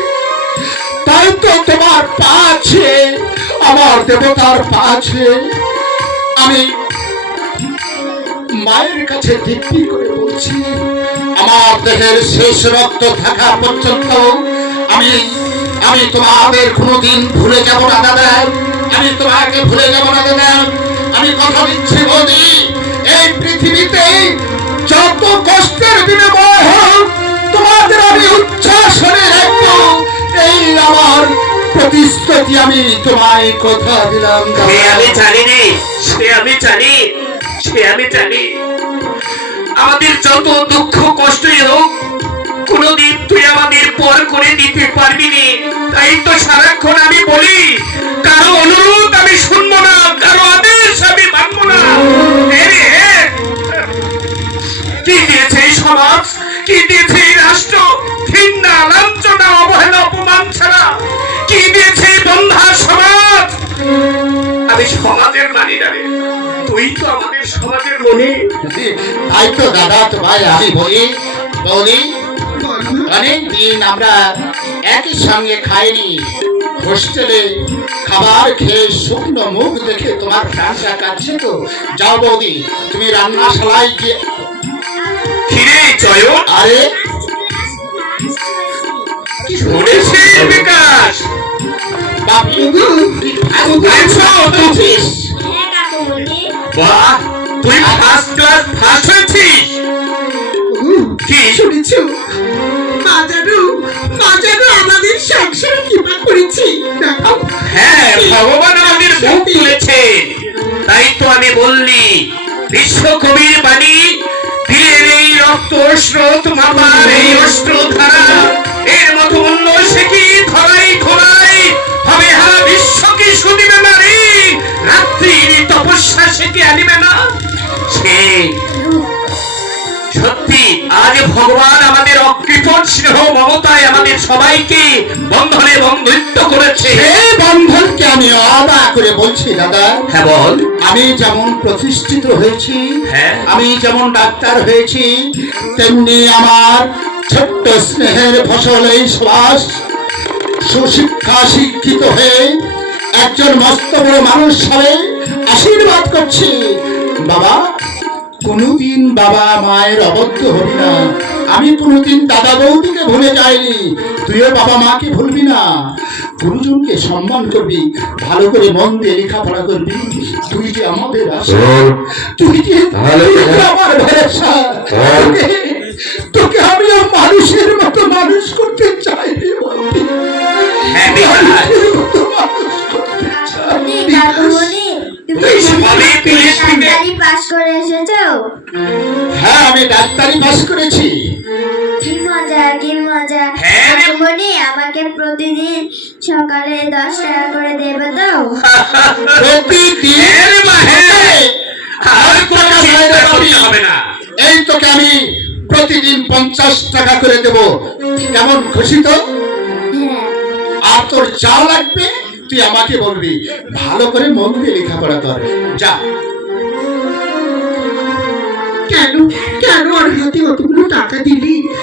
তাই তো তোমার পা ছুঁয়ে, আমার দেবতার পা ছুঁয়ে আমি মায়ের কাছে দিব্যি করে বলছি, আমার দেহের শেষ রক্ত থাকা পর্যন্ত আমি তোমাদের কোনোদিন ভুলে যাব না দাদা। আমি তোমাকে ভুলে যাব না দাদা। আমি কথা দিচ্ছি বৌদি, এই পৃথিবীতে যত কষ্টের বিনিময় হোক তোমাদের আমি উচ্ছ্বাসনে রাখবো, এই আমার প্রতিশ্রুতি আমি তোমায় কথা দিলাম। সে আমি জানি রে, সে আমি জানি। সে আমি জানি। আমাদের যত দুঃখ কষ্টই হোক, কোনদিন তুই আমাদের পর করে দিতে পারবি না। তাই তো সারাক্ষণ আমি বলি, কারো অনুরোধ আমি শুনবো না, কারো আদেশ আমি মানবো না। কি দিয়েছে এই সমাজ, কি দিয়েছে এই রাষ্ট্র? ঘৃণা, লাঞ্ছনা, অবহেলা, অপমান ছাড়া কি দিয়েছে এই বন্ধা সমাজ? আমি সমাজের মানি না রে, তুই তো আমাদের সমাজের মনি। তাই তো দাদা, তোমায় আমি বলি অনেক দিন আমরা একই সঙ্গে খাইনি। হোস্টেলে খাবার খেয়ে শুকনো মুখ দেখে তোমার প্রাণটা কাঁদছে তো। যাও বৌদি, তুমি রান্নাশালায় গিয়ে। ফিরে চয়ন, আরে শুনেছিস বিকাশ? বাপি, আচ্ছা, তুই- হ্যাঁ কাকুমণি। বাহ, তুই ফার্স্ট ক্লাস ফার্স্ট হয়েছিস। কি? শুনেছো মাজারু আমাদের সংসার কিবা করেছি দেখো। হ্যাঁ, ভগবান আমাদের মুখ তুলেছেন। তাই তো আমি বললি, বিশ্বকবির বাণী, বীরের এই রক্ত স্রোত মামার এই অস্ত্রধারা, এর মতো অন্য সে কি ধরাই ধরাই হবে হারা বিশ্ব কি শুনিবে না রে? রাত্রির তপস্যা সে কি আনিবে না? সে সত্যি আজ ভগবান আমাদের অকৃপণ স্নেহ মমতায় আমাদের সবাইকে বন্ধনে বন্ধুত্ব করেছে। এই বন্ধনকে আমি অবাক করে বলছি দাদা। হ্যাঁ বল। আমি যেমন প্রতিষ্ঠিত হয়েছি, হ্যাঁ। আমি যেমন ডাক্তার হয়েছি, তেমনি আমার ছোট্ট স্নেহের ফসল এই সুভাষ সুশিক্ষা শিক্ষিত হয়ে একজন মস্ত বড় মানুষ হয়ে আশীর্বাদ করছি। বাবা, কোনোদিন বাবা মায়ের অবদ্ধ হবি না। আমি কোনোদিন দাদা বৌদিকে ভুলে যাইনি, তুইও বাবা মাকে ভুলবি না। গুরুজনকে সম্মান করবি, ভালো করে মন দিয়ে লেখাপড়া করবি। তুই যে আমাদের আশা, তুই যে আমার ভরসা। তোকে আমি মানুষের মতো মানুষ করতে চাই রে বৌদি। হ্যাঁ বিকাশ, মানুষের মতো মানুষ করতে চাই। কাকুমণি, তুমি এই সবে পুলিশ থেকে- ডাক্তারি পাশ করে এসেছো? হ্যাঁ, আমি ডাক্তারি পাস করেছি। কি মজা, কি মজা। হ্যাঁ রে। কাকুমণি, আমাকে প্রতিদিন সকালে 10 টাকা করে দেবে তো? প্রতিদিন হ্যাঁ রে মা, হ্যাঁ। আর কোনো চিন্তা করতে হবে না। এই তোকে আমি প্রতিদিন 50 টাকা করে দেব। কেমন খুশি তো? হ্যাঁ। আর তোর যা লাগবে তুই আমাকে বলবি। ভালো করে মন দিয়ে লেখাপড়া কর। যা। কেন আর হাতে অতগুলো টাকা দিলি?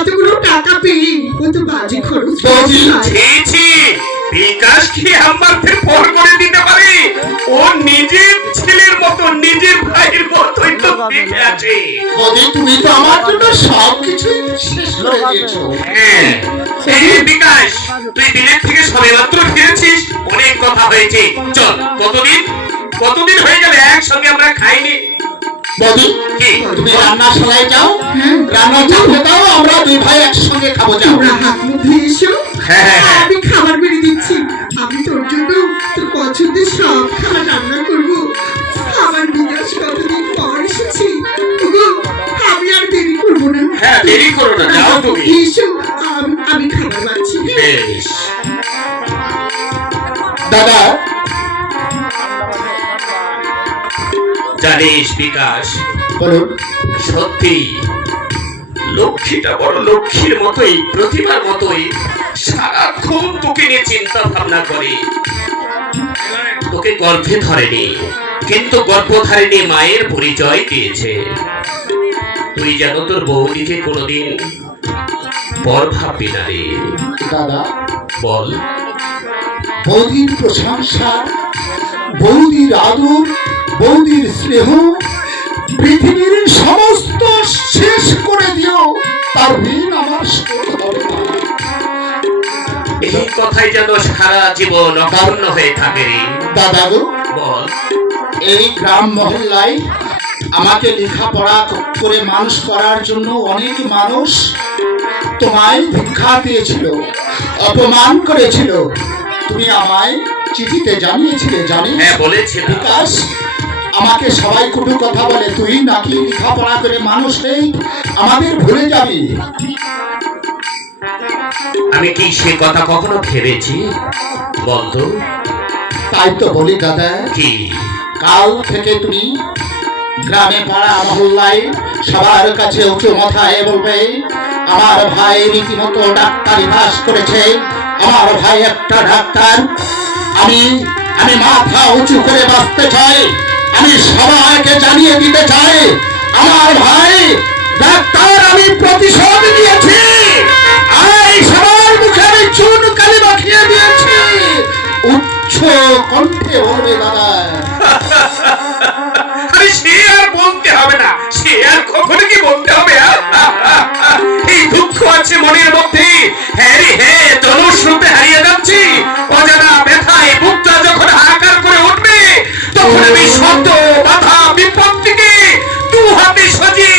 অতগুলো টাকা পেয়ে ও তো বাজি খরচ বৌদি, ছি ছি, বিকাশ কি আমাদের পর করে দিতে পারে? ও নিজের ছেলের মতো, নিজের ভাইয়ের মতোই তো দেখে আছে। বৌদি, তুমি তো আমার জন্য সবকিছু শেষ করে দিয়েছো। হ্যাঁ, এই বিকাশ, তুই বিলেত থেকে সবেমাত্র ফিরেছিস, অনেক কথা হয়েছে। চল, কতদিন হয়ে গেল একসঙ্গে আমরা খাইনি। বৌদি, কি? তুমি রান্নাশালায় যাও, রান্না চাপে দাও, আমরা দুই ভাই একসঙ্গে খাবো। যাও। তোমরা হাত মুখ ধুয়ে এসো। হ্যাঁ। আমি খাবার বেড়ে দিচ্ছি। আমি তোর জন্য তোর পছন্দের সব খাবার রান্না করবো। আমার বিকাশ কতদিন পর এসেছি। ওগো, আমি আর দেরি করবো না। হ্যাঁ, দেরি করো না, যাও তুমি। এসো, আমি খাবার বাড়ছি। বেশ। দাদা, জানিস বিকাশ, বলুন। সত্যি লক্ষ্মীটা বড় লক্ষ্মীর মতোই, প্রতিভার মতোই সারাক্ষণ তোকে নিয়ে চিন্তা ভাবনা করে। তোকে গর্ভে ধরেনি, কিন্তু গর্ভধারিণী মায়ের পরিচয় দিয়েছে। তুই যেন তোর বৌদিকে কোনোদিন পর ভাববি না রে। দাদা, বল। বৌদির প্রশংসা, বৌদির আদর, বৌদির স্নেহ পৃথিবীর সমস্ত শেষ করে দিও, তার ঋণ আমার শোধ হবে না। এই কথাই যেন সারা জীবন অক্ষুণ্ণ হয়ে থাকে রে। দাদা গো, বল। এই গ্রাম মহল্লায় আমাকে লেখাপড়া করে মানুষ করার জন্য অনেক মানুষ তোমায় ভিক্ষা দিয়েছিল, অপমান করেছিল। তুমি আমায় চিঠিতে জানিয়েছিলে, জানিস হ্যাঁ, বলেছিলাম। বিকাশ, আমাকে সবাই কুটু কথা বলে, তুই নাকি লেখাপড়া করে মানুষ নেই, আমাদের ভুলে যাবি। আমি কি সে কথা কখনো ভেবেছি বলতো? তাই তো বলি দাদা, কি কাল থেকে তুমি গ্রামে পাড়া মহল্লায় সবার কাছে উঁচু মাথায় বলবে, আমার ভাই রীতিমতো ডাক্তারি পাস করেছে, আমার ভাই একটা ডাক্তার। আমি আমি মাথা উঁচু করে বাঁচতে চাই, আমি সবাইকে জানিয়ে দিতে চাই আমার ভাই ডাক্তার, আমি প্রতিশোধ নিয়েছি, এই সবার মুখে আমি চুন কালি মাখিয়ে দিয়েছি। উচ্চ কণ্ঠে বলবে দাদা। আরে সে আর বলতে হবে না, সে আর কখনো কি বলতে হবে? এই দুঃখ আছে মনের মধ্যে, হ্যাঁ রে হ্যাঁ, জনশ্রুতে হারিয়ে যাচ্ছি। অজানা ব্যথায় বুকটা যখন হাহাকার করে উঠবে, তখন আমি শব্দ বাধা বিপত্তিকে দু হাতে সাজিয়ে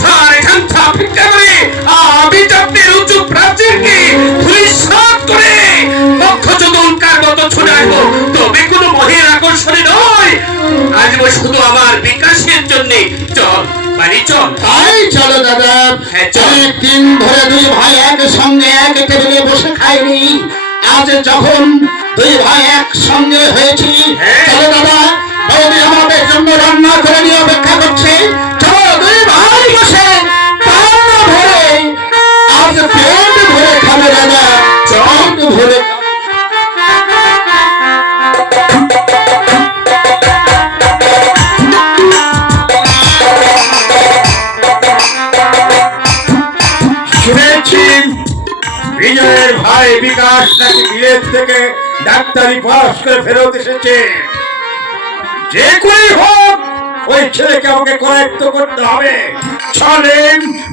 ঝাড় ঝাঞ্ঝা ভিক্ষা করে আভিজাত্যের উঁচু প্রাচীরকে ধূলিসাৎ করে বক্ষচতুরঙ্কার মতো ছুড়ে আসবো। তবে কোনো মহের আকর্ষণে নয়, আসবো শুধু আমার বিকাশের জন্য। চল বাড়ি চল। তাই চলো দাদা। হ্যাঁ, চল। অনেকদিন ধরে দুই ভাই একসঙ্গে এক টেবিলে বসে খাইনি, আজ যখন দুই ভাই একসঙ্গে হয়েছি, হ্যাঁ। চলো দাদা, বৌদি আমাদের জন্য রান্না করে নিয়ে অপেক্ষা করছে। চলো দুই ভাই বসে প্রাণ ভরে আজ পেট ভরে খাবে দাদা, পেট ভরে। শুনেছি বিজয়ের ভাই বিকাশ নাকি বিলেত থেকে ডাক্তারি পাস করে ফেরত এসেছে। যে করেই হোক ওই ছেলেকে আমাকে কয়েক্ত করতে হবে, ছলে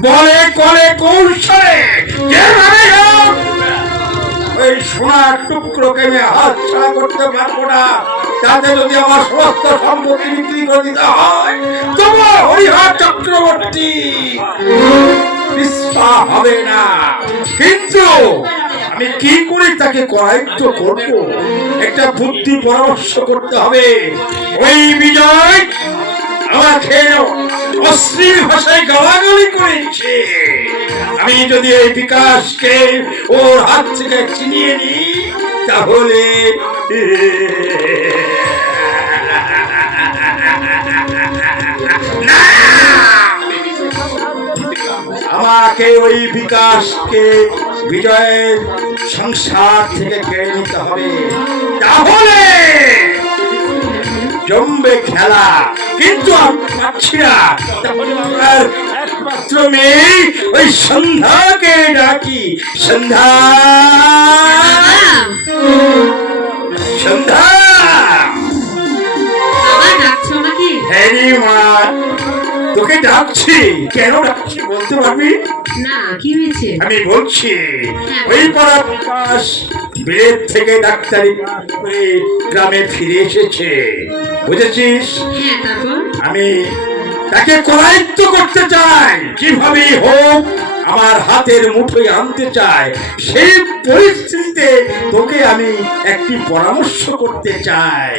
বলে কলে কৌশলে যেভাবে হোক ওই সোনার টুকরোকে আমি হাত ছাড়া করতে পারবো না। তাতে যদি আমার সমস্ত সম্পত্তি বিক্রি করে দিতে হয়, তোমার হরিহর চক্রবর্তী পিছপা হবে না। কিন্তু আমি কি করে তাকে করায়ত্ত করব, একটা বুদ্ধি পরামর্শ করতে হবে। ওই বিজয় আমাকে অশ্লীল ভাষায় গালাগালি করেছে, আমি যদি এই বিকাশকে ওর হাত থেকে ছিনিয়ে নিই তাহলে না, আমাকে ওই বিকাশকে বিজয়ের সংসার থেকে কেড়ে নিতে হবে, তাহলে জমবে খেলা। কিন্তু আমি পাচ্ছি না, তাহলে আমার একমাত্র মেয়ে ওই সন্ধ্যাকে ডাকি। সন্ধ্যা, সন্ধ্যা, বাবা ডাকছো আমাকে? হ্যাঁ রে মা, তোকে ডাকছি। কেন ডাকছি বলতে পারবি? না, কি হয়েছে? আমি বলছি, ওই পাড়া বিকাশ বিলেত থেকে ডাক্তারি পাস করে গ্রামে ফিরে এসেছে, বুঝেছিস? হ্যাঁ, তারপর? আমি তাকে করায়ত্ত করতে চাই, কিভাবে হোক আমার হাতের মুঠোয় আনতে চাই। সেই পরিস্থিতিতে তোকে আমি একটি পরামর্শ করতে চাই।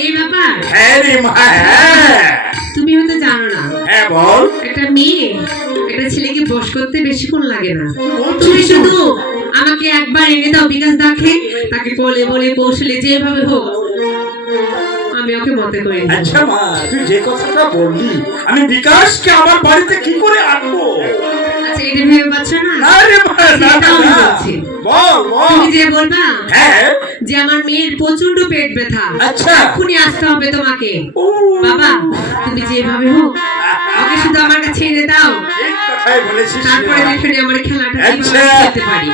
এই ব্যাপার? হ্যাঁ রে মা, হ্যাঁ। তুমি হয়তো জানো না, হ্যাঁ বল। একটা মেয়ে একটা ছেলেকে বশ করতে বেশিক্ষণ লাগে না। বলছিস তুমি তুই? শুধু আমাকে একবার এনে দাও বিকাশ দাকে, তাকে বলে বলে কৌশলে যেভাবে হোক আমি ওকে মতে করে নেব। আচ্ছা মা, তুই যে কথাটা বললি, আমি বিকাশকে আমার বাড়িতে কি করে আনবো? আচ্ছা, এটা ভেবে পাচ্ছো না? না রে মা, না, না, সেটাও আমি না। বলছি। বল বল। তুমি যে বলবা হ্যাঁ। যে আমার মেয়ের প্রচন্ড পেট ব্যথা, আচ্ছা। এক্ষুনি আসতে হবে তোমাকে। ও, বাবা, তুমি যেভাবে হোক ওকে শুধু আমার কাছে এনে দাও, এই কথাই বলেছিস রে তারপরে মা। দেখে আমার খেলাটা আচ্ছা। কিভাবে খেলতে পারি।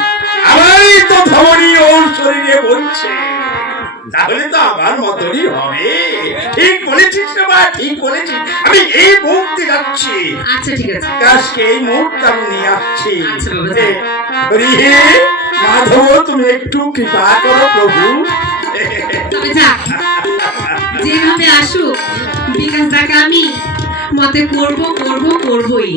আমারই তো ধমনী ওর শরীরে বলছে, তাহলে তো আমার মতনই হবে। ঠিক বলেছিস রে মা, ঠিক বলেছিস। আমি এই মুহূর্তে যাচ্ছি, আচ্ছা, ঠিক আছে। বিকাশকে এই মুহূর্তে আমি নিয়ে আসছি। আচ্ছা, বাবা, এ, হরি হে মাধব, তুমি একটু কৃপা করো প্রভু। তবে যাক, যেভাবে আসুক বিকাশ দাকে আমি মতে করবই।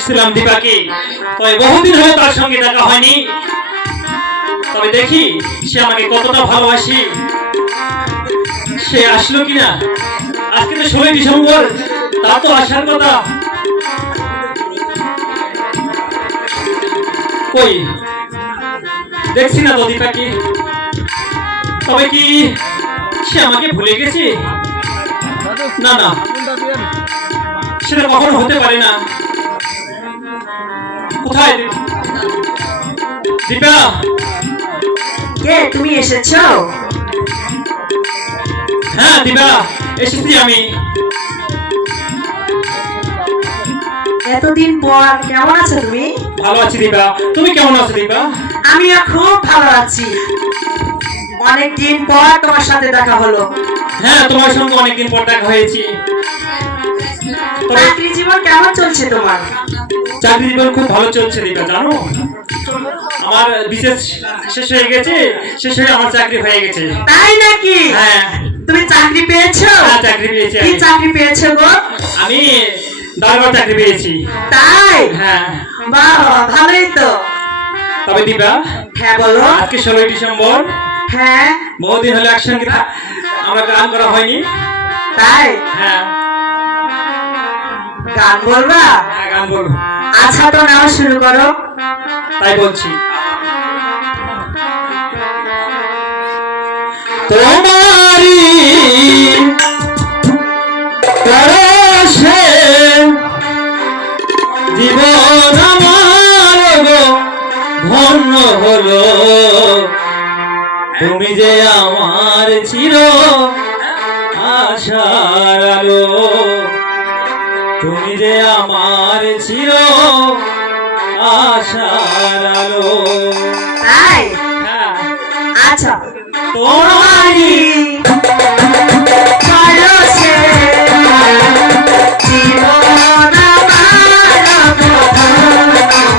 এসেছিলাম দীপাকে, তবে বহুদিন হলো তার সঙ্গে দেখা হয়নি। তবে দেখি সে আমাকে কতটা ভালোবাসি। সে আসলো কিনা? আজকে তো 16 ডিসেম্বর, তার তো আসার কথা। কই দেখছি না তো দীপাকে। তবে কি সে আমাকে ভুলে গেছে? না না, সেটা কখনো হতে পারে না। কোথায় দীপা? কে তুমি এসেছো? হ্যাঁ দীপা, এসেছি আমি। এতদিন পর কেমন আছো তুমি? ভালো আছি দীপা, তুমি কেমন আছো দীপা? আমিও খুব ভালো আছি। অনেকদিন পর তোমার সাথে দেখা হলো। হ্যাঁ, তোমার সঙ্গে অনেকদিন পর দেখা হয়েছে। তবে চাকরি জীবন কেমন চলছে তোমার? চাকরি জীবন খুব ভালো চলছে দীপা, জানো আমার বিশেষ শেষ হয়ে গেছে, শেষ হয়ে আমার চাকরি হয়ে গেছে। তাই নাকি? হ্যাঁ তুমি চাকরি পেয়েছো? হ্যাঁ, চাকরি পেয়েছি কি আমি। চাকরি পেয়েছো গো? আমি দারোগার চাকরি পেয়েছি। তাই? হ্যাঁ। বাহ, ভালোই তো। তবে দীপা, হ্যাঁ বলো। আজকে 16 ডিসেম্বর, হ্যাঁ বহুদিন হলো একসঙ্গে আমরা গান করা হয়নি। তাই? হ্যাঁ গান বলবা? হ্যাঁ, গান বলবো। আচ্ছা তো নাও, শুরু করো। তাই বলছি। তোমারি পরশে জীবন আমার গো ধন্য হলো, তুমি যে আমার চির আশার আলো, তুমি যে আমার চির আশার আলো। তাই? হ্যাঁ, আচ্ছা। তোমারি পরশে জীবন আমার গো ধন্য হলো,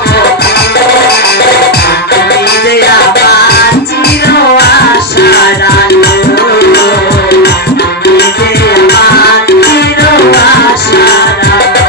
তুমি যে আমার চির আশার আলো, তুমি যে আমার চির আশার আলো।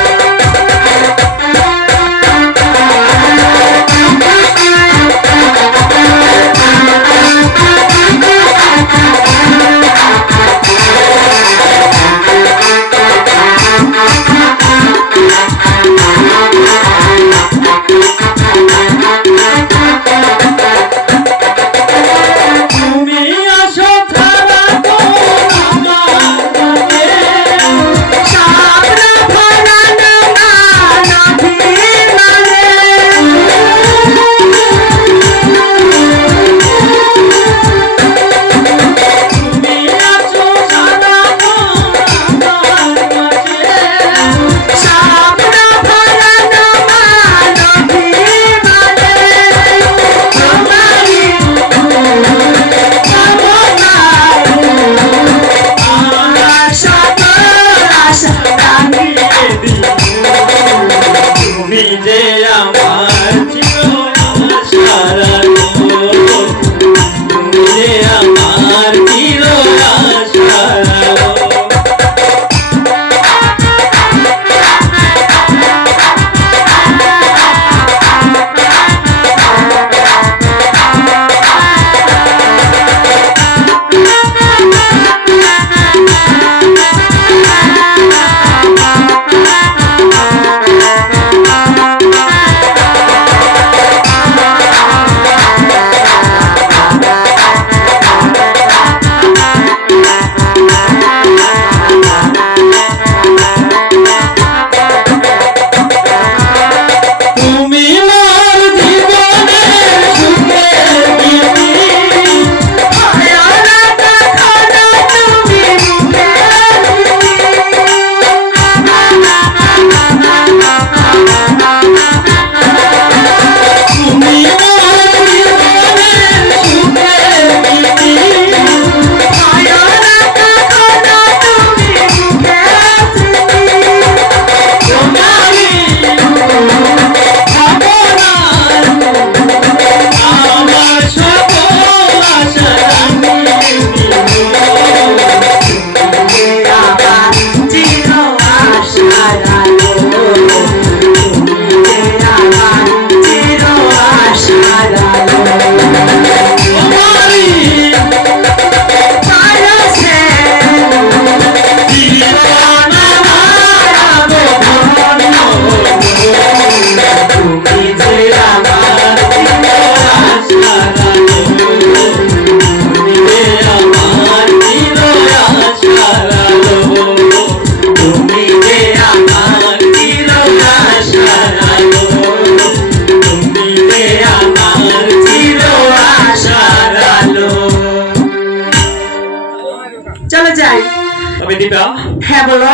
তবে দীপা, হ্যাঁ বলো।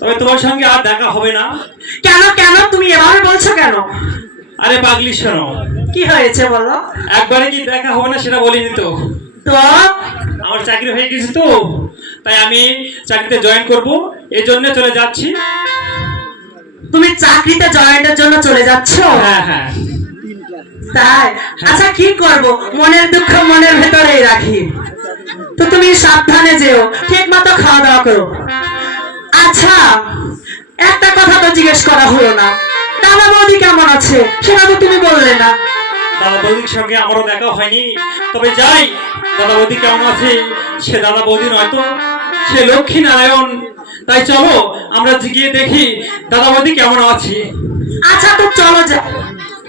তবে তোমার সঙ্গে আর দেখা হবে না। কেন কেন তুমি এভাবে বলছো কেন? আরে পাগলি শোনো, কি হয়েছে বলো একবারে কি দেখা হবে না সেটা বলিনি তো। তো। আমার চাকরি হয়ে গেছে তো, তাই আমি চাকরিতে জয়েন করব, এই জন্য চলে যাচ্ছি। তুমি চাকরিতে জয়েন্টের জন্য চলে যাচ্ছ? হ্যাঁ হ্যাঁ। তাই? আচ্ছা কি করব, মনের দুঃখ মনের ভেতরেই রাখি। তো তুমি সাবধানে যেও, ঠিক মতো খাওয়া দাওয়া করো। আচ্ছা একটা কথা তো জিজ্ঞেস করা হলো না, দাদা বৌদি কেমন আছে সেটা তো তুমি বললে না। দাদা বৌদির সঙ্গে আমারও দেখা হয়নি, তবে যাই দাদা বৌদি কেমন আছে। সে দাদা বৌদি নয় তো, সে লক্ষ্মী নারায়ণ। তাই চলো আমরা গিয়ে দেখি দাদা বৌদি কেমন আছে। আচ্ছা তো চলো যা,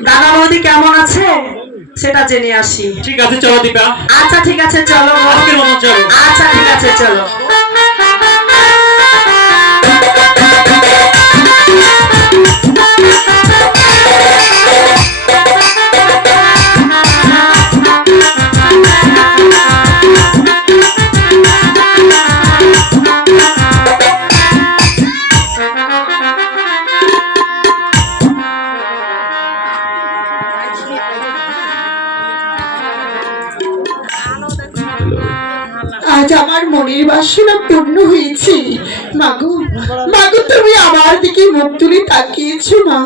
দাদা বৌদি কেমন আছে সেটা জেনে আসি। ঠিক আছে চলো দীপা। আচ্ছা ঠিক আছে চলো। আজকের মতো চলো। আচ্ছা ঠিক আছে চলো। আজ আমার মনের বাসনা পূর্ণ হয়েছে। মাগো মাগো, তুমি আমার দিকে মুখ তুলে তাকিয়েছো মা।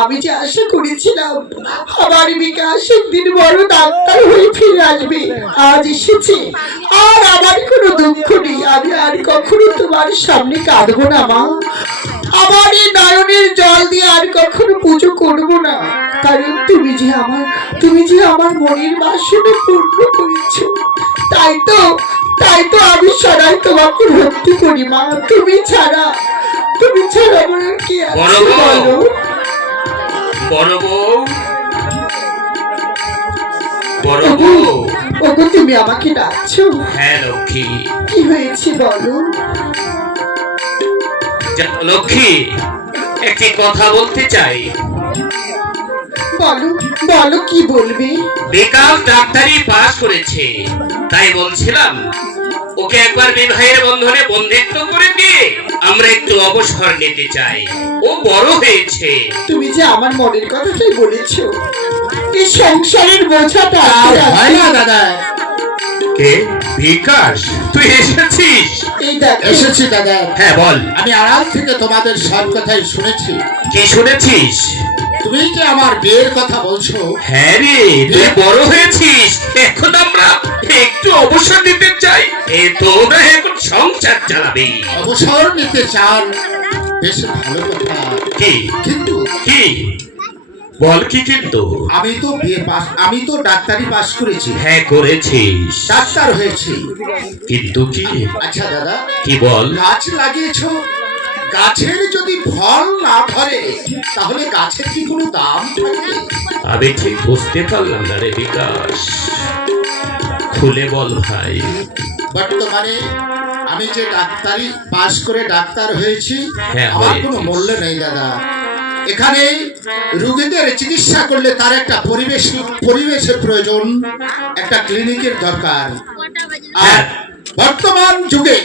আমি যে আশা করেছিলাম আমার বিকাশ একদিন বড় ডাক্তার হয়ে ফিরে আসবে, আজ এসেছে। আর আমার কোনো দুঃখ নেই, আমি আর কখনো তোমার সামনে কাঁদবো না মা। আমার এই নয়নের জল দিয়ে আর কখনো পুজো করবো না, কারণ তুমি যে আমার মনের বাসনা পূর্ণ করেছো। তাই তো আমি সদাই তোমাকে ভক্তি করি মা। তুমি ছাড়া আমার আর কি আছে বড় বউ। বলো? বড় বউ, বড় বউ। ওগো তুমি আমাকে ডাকছো? হ্যাঁ লক্ষ্মী। কি হয়েছে বলো? লক্ষ্মী, একটি কথা বলতে চাই। বলো বলো, কি বলবে? বিকাশ ডাক্তারি পাস করেছে, তাই বলছিলাম ওকে একবার বিবাহের বন্ধনে বন্ধিত্ব করে দিয়ে আমরা একটু অবসর নিতে চাই। ও বড় হয়েছে। তুমি যে আমার মনের কথাটাই বলেছো। এই সংসারের বোঝাটা হয় না দাদা। কে? বিকাশ, তুই এসেছিস? এই দেখো এসেছি দাদা। হ্যাঁ বল। আমি আড়াল থেকে তোমাদের সব কথাই শুনেছি। কি শুনেছিস? তুমি যে আমার বিয়ের কথা বলছো। হ্যাঁ রে, তুই বড় হয়েছিস, এখন আমরা একটু অবসর নিতে চাই। এই তোরা এখন সংসার চালাবি। অবসর নিতে চান, বেশ ভালো কথা। কি কিন্তু কি বল, কি কিন্তু? আমি তো ডাক্তারি পাস করেছি, হ্যাঁ করেছিস, ডাক্তার হয়েছি। কিন্তু কি? আচ্ছা দাদা, কি বল? গাছ লাগিয়েছো, গাছের যদি ফল না ধরে তাহলে গাছের কি কোনো দাম থাকে? আমি ঠিক বুঝতে পারলাম না রে বিকাশ, খুলে বল ভাই। বর্তমানে আমি যে ডাক্তারি পাস করে ডাক্তার হয়েছি, হ্যাঁ, আমার হয়েছিস। কোনো মূল্য নেই দাদা। এখানে রোগীদের চিকিৎসা করলে তার একটা পরিবেশের প্রয়োজন, একটা ক্লিনিকের দরকার। আর বর্তমান যুগে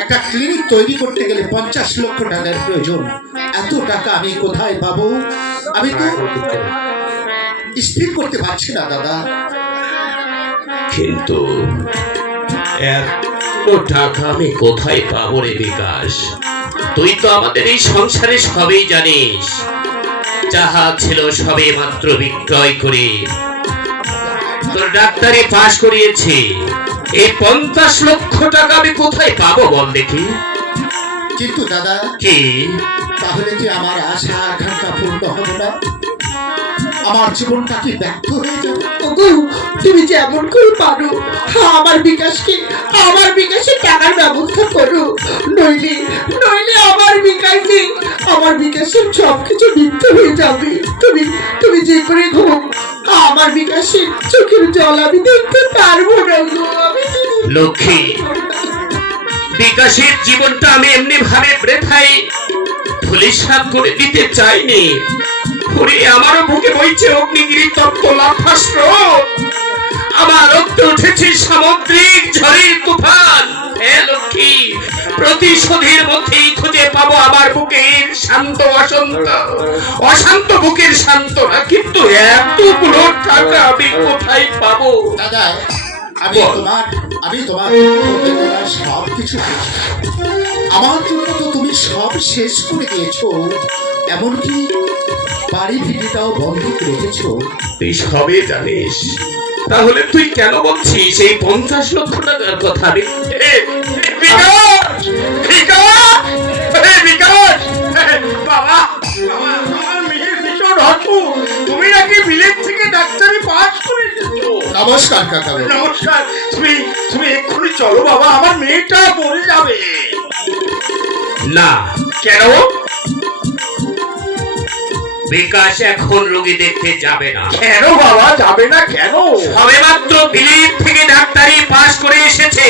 একটা ক্লিনিক তৈরি করতে গেলে 50 লক্ষ টাকার প্রয়োজন। এত টাকা আমি কোথায় পাবো? আমি তো স্থির করতে পারছি না দাদা। কিন্তু এত টাকা আমি কোথায় পাবো রে বিকাশ? তুই তো আমাদের এই সংসারে সবই জানিস, যাহা ছিল সবে মাত্র বিক্রয় করে তোর ডাক্তারি পাস করিয়েছি। এই 50 লক্ষ টাকা আমি কোথায় পাবো বল দেখি? কিন্তু দাদা, কি? তাহলে কি আমার আশা আকাঙ্ক্ষা পূর্ণ হবে না? আমার জীবনটা কি ব্যর্থ হয়ে যাবে? ওগো তুমি যেমন করে পারো আমার বিকাশের টাকার ব্যবস্থা করো, নইলে আমার বিকাশের সবকিছু মিথ্যে হয়ে যাবে। তুমি যে করে হোক আমার বিকাশের চোখের জল আমি দেখতে পারবো না গো। লক্ষ্মী, বিকাশের জীবনটা আমি এমনি ভাবে বৃথায় ধূলিসাৎ করে দিতে চাইনি। ওরে আমারও বুকে বইছে অগ্নিগিরি তপ্ত লাফা স্রোত, আমার রক্তে উঠেছে সামুদ্রিক ঝড়ের তুফান। হে লক্ষ্মী, প্রতিশোধের মধ্যেই খুঁজে পাবো আমার বুকের শান্ত অশান্ত অশান্ত বুকের শান্তনা, কিন্তু এতগুলো টাকা আমি কোথায় পাবো? দাদা বল। আমি তোমার সব কিছু আমার জন্য তো তুমি সব শেষ করে দিয়েছো, এমনকি বাড়ি ভিটিটাও বন্ধ রেখেছো। তুই সবে জানিস, তাহলে তুই কেন বলছিস এই 50 লক্ষ টাকার কথা? বাবা আমার মেয়ের ভীষণ অসুখ, তুমি নাকি বিলেত থেকে ডাক্তারি পাস করে এসেছো। নমস্কার কাকা। নমস্কার। তুমি তুমি এক্ষুনি চলো বাবা, আমার মেয়েটা মরে যাবে। না, কেন? বিকাশ এখন রোগী দেখতে যাবে না। কেন বাবা যাবে না কেন? সবেমাত্র বিলেত থেকে ডাক্তারি পাস করে এসেছে,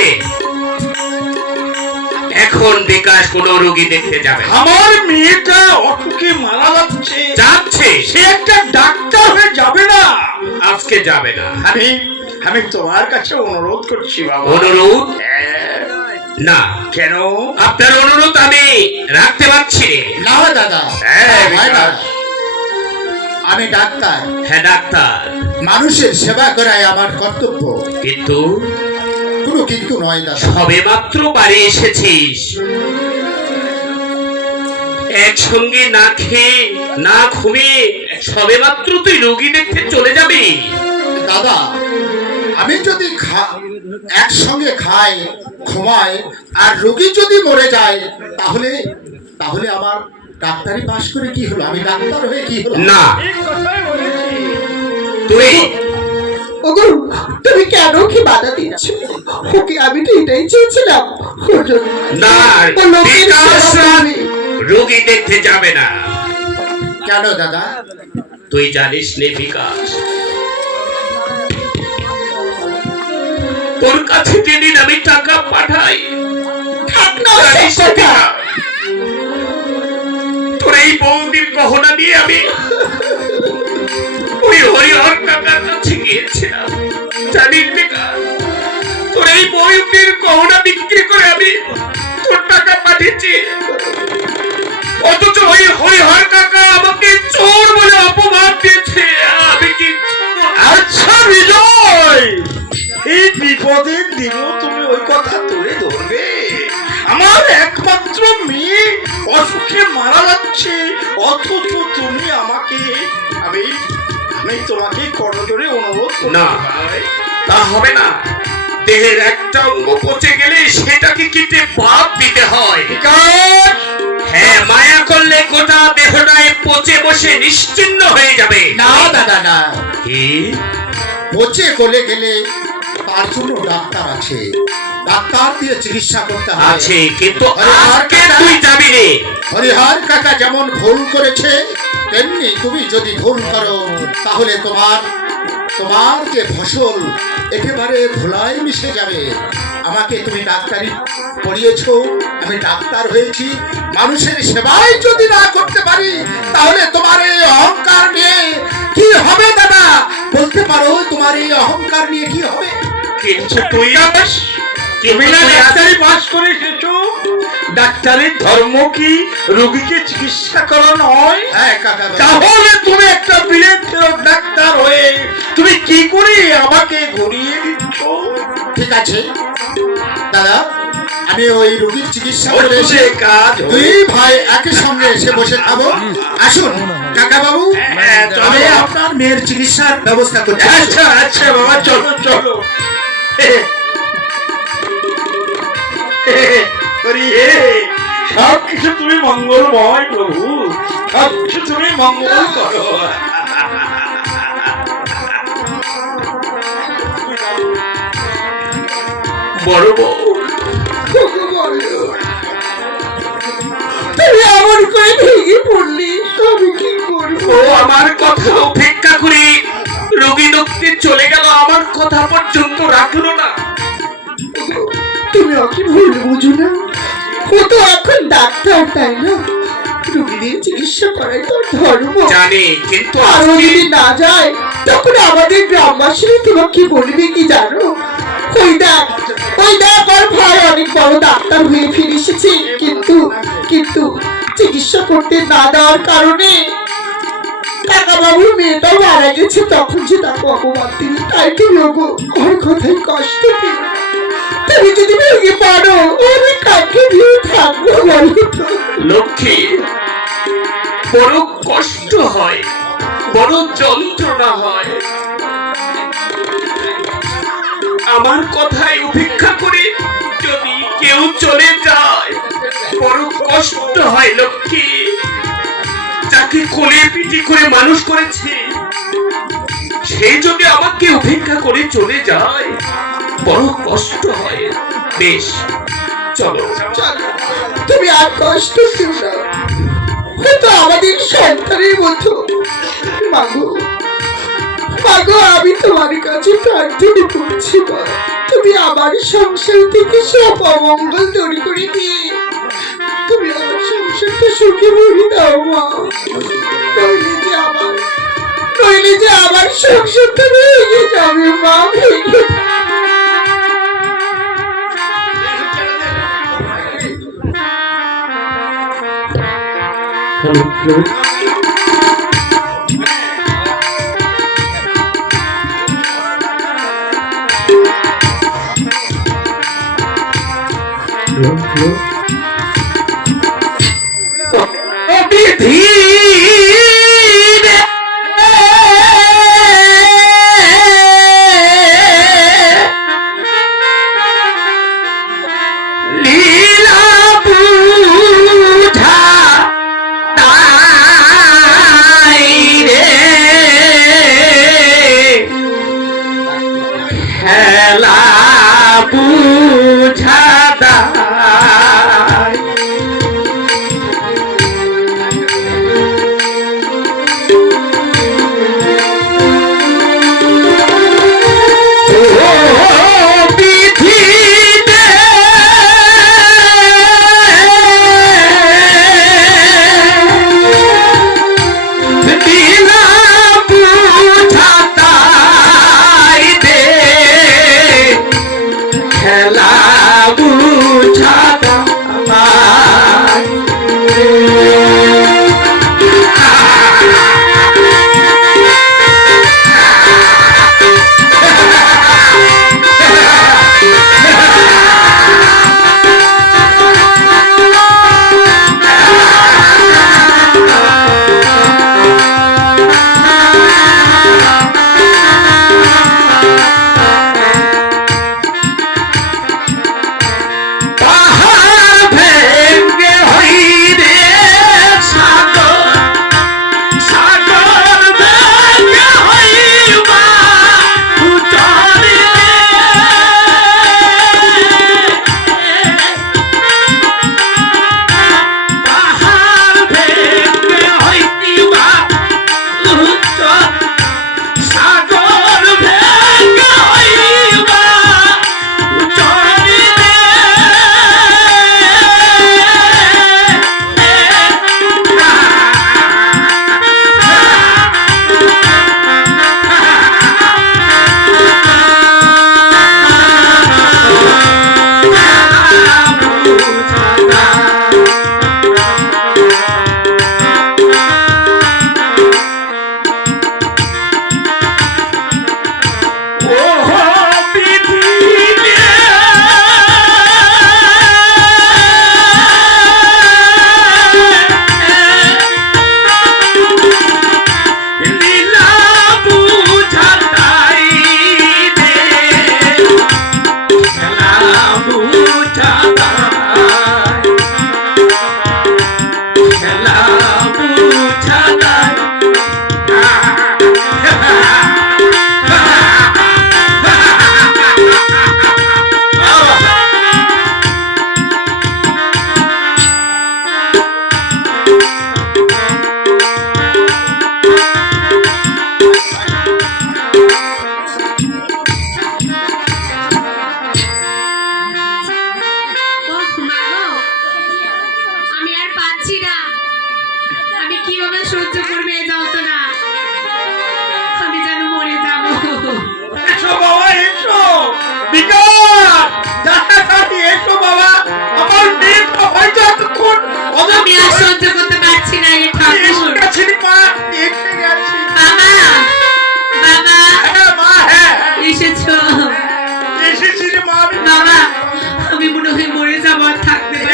এখন বিকাশ কোনো রোগী দেখতে যাবে না। আমার মেয়েটা অসুখে মারা যাচ্ছে, যাচ্ছে, সে একটা ডাক্তার হয়ে যাবে না। আজকে যাবে না। আমি তোমার কাছে অনুরোধ করছি বাবা। অনুরোধ? হ্যাঁ। না। কেন? আপনার অনুরোধ আমি রাখতে পারছি না দাদা, হ্যাঁ, হয় না। বিকাশ। আমি ডাক্তার, হ্যাঁ ডাক্তার, মানুষের সেবা করাই আমার কর্তব্য। কিন্তু কোনো কিন্তু নয় দাদা। সবে মাত্র বাড়ি এসেছিস, একসঙ্গে না খেয়ে না ঘুমিয়ে সবে মাত্র তুই রোগী দেখতে চলে যাবি? দাদা আমি যদি একসঙ্গে খাই ঘুমাই আর রোগী যদি মরে যায়, তাহলে তাহলে আমার ডাক্তারি পাস করে কি হলো? আমি ডাক্তার হয়ে কি হলো? না, ঠিক কথাই বলেছি। তুই ওগো তুমি কেন কি বাধা দিচ্ছ? ওকে আমি তো এটাই চেয়েছিলাম। না, ও লোকের বিকাশ সেবা করবে। রোগী দেখতে যাবে না। কেন দাদা? তুই জানিস নে বিকাশ, তোর কাছে যেদিন আমি টাকা পাঠাই, থাক না জানিস সব নে কথা। বিকাশ, তোর এই বৌদির গহনা দিয়ে আমি ওই হরিহর কাকার কাছে গিয়েছিলাম। জানিস বিকাশ, তোর এই বৌদির গহনা বিক্রি করে আমি তোর টাকা পাঠিয়েছি, অথচ ওই হরিহর কাকা আমাকে চোর বলে অপমান দিয়েছে। আমি কি আচ্ছা বিজয়, এই বিপদের দিনও তুমি ওই কথা তুলে ধরবে? আমার একমাত্র মেয়ে অসুখে মারা যাচ্ছে, অথচ তুমি আমাকে আমি আমি তোমাকে করজোরে অনুরোধ করছি না। ভাই। তা হবে না। দেহের একটা অঙ্গ পচে গেলে সেটাকে কেটে বাদ দিতে হয়। বিকাশ, হ্যাঁ, মায়া করলে গোটা দেহটাই পচে বসে নিশ্চিহ্ন হয়ে যাবে। না দাদা না, কি? পচে গলে গেলে তার জন্য ডাক্তার আছে, ডাক্তার দিয়ে চিকিৎসা করতে হয়। আছে, কিন্তু আজকে তুই যাবি রে। হরিহর কাকা যেমন ভুল করেছে, তেমনি তুমি যদি ভুল করো তাহলে তোমার যে ফসল একেবারে ধুলায় মিশে যাবে। আমাকে তুমি ডাক্তারি পড়িয়েছো, আমি ডাক্তার হয়েছি, মানুষের সেবাই যদি না করতে পারি তাহলে তোমার এই অহংকার নিয়ে কি হবে দাদা? বলতে পারো তোমার এই অহংকার নিয়ে কি হবে? কিন্তু তুই তুমি না ডাক্তারি পাস করে এসেছো? ডাক্তারের ধর্ম কি রোগীকে চিকিৎসা করা নয়? হ্যাঁ কাকা, তাহলে তুমি একটা বিলেত ডাক্তার হয়ে তুমি কি করে আমাকে ঘুরিয়ে দিচ্ছ? ঠিক আছে দাদা, আমি ওই রোগীর চিকিৎসা করে ওষুধে এসে কাজ হবে। দুই ভাই একই সঙ্গে এসে বসে খাবো। আসুন কাকা বাবু, হ্যাঁ, চলো। আমি আপনার মেয়ের চিকিৎসার ব্যবস্থা করছি। আচ্ছা আচ্ছা বাবা, চলো চলো। সব কিছু তুমি মঙ্গলময় প্রভু, সব কিছু তুমি মঙ্গল করো। বড় বউ, ওগো বলো, তুমি এমন করে ভেঙে পড়লি, আমি কি করবো? ও আমার কথা উপেক্ষা করে রোগী দেখতে চলে গেল, আমার কথা পর্যন্ত রাখলো না। তুমি ওকে ভুল বুঝো না, ও তো এখন ডাক্তার, তাই না? রোগীদের চিকিৎসা করাই তো ধর্ম। জানি, কিন্তু আর ও আজকে যদি না যায় তখন আমাদের গ্রামবাসীরা তোমাকে বলবে কি জানো? ওই দেখ ওর ভাই অনেক বড় ডাক্তার হয়ে ফিরে এসেছে, কিন্তু কিন্তু চিকিৎসা করতে না দেওয়ার কারণে কাকা বাবুর মেয়েটাও মারা গেছে। তখন যে তাকে অপমান দিল, তাই তুমি ওগো ওর কথাই কষ্ট পেল। তুমি যদি ভেঙে পারো, আমি কাকে দিয়ে থাকবো বলো তো? লক্ষ্মী, বড় কষ্ট হয়, বড় যন্ত্রণা হয়। আমার কথায় উপেক্ষা করে যদি কেউ চলে যায়, বড় কষ্ট হয় লক্ষ্মী। যাকে কোলে পিটি করে মানুষ করেছে, সে যদি আমাকে উপেক্ষা করে চলে যায়, বড় কষ্ট হয়। বেশ, চলো। চলো, তুমি আর কষ্ট দিও না, হয়তো আমাদের সন্তানের মতো। মাগো মাগো, আমি তোমার কাছে প্রার্থনা করছি মা, তুমি আমার সংসার থেকে সব অমঙ্গল দূর করে দিয়ে তুমি আমার সংসারটা সুখে ভরে দাও মা। নইলে যে আমার সংসারটা ভেঙে যাবে মা, ভেঙে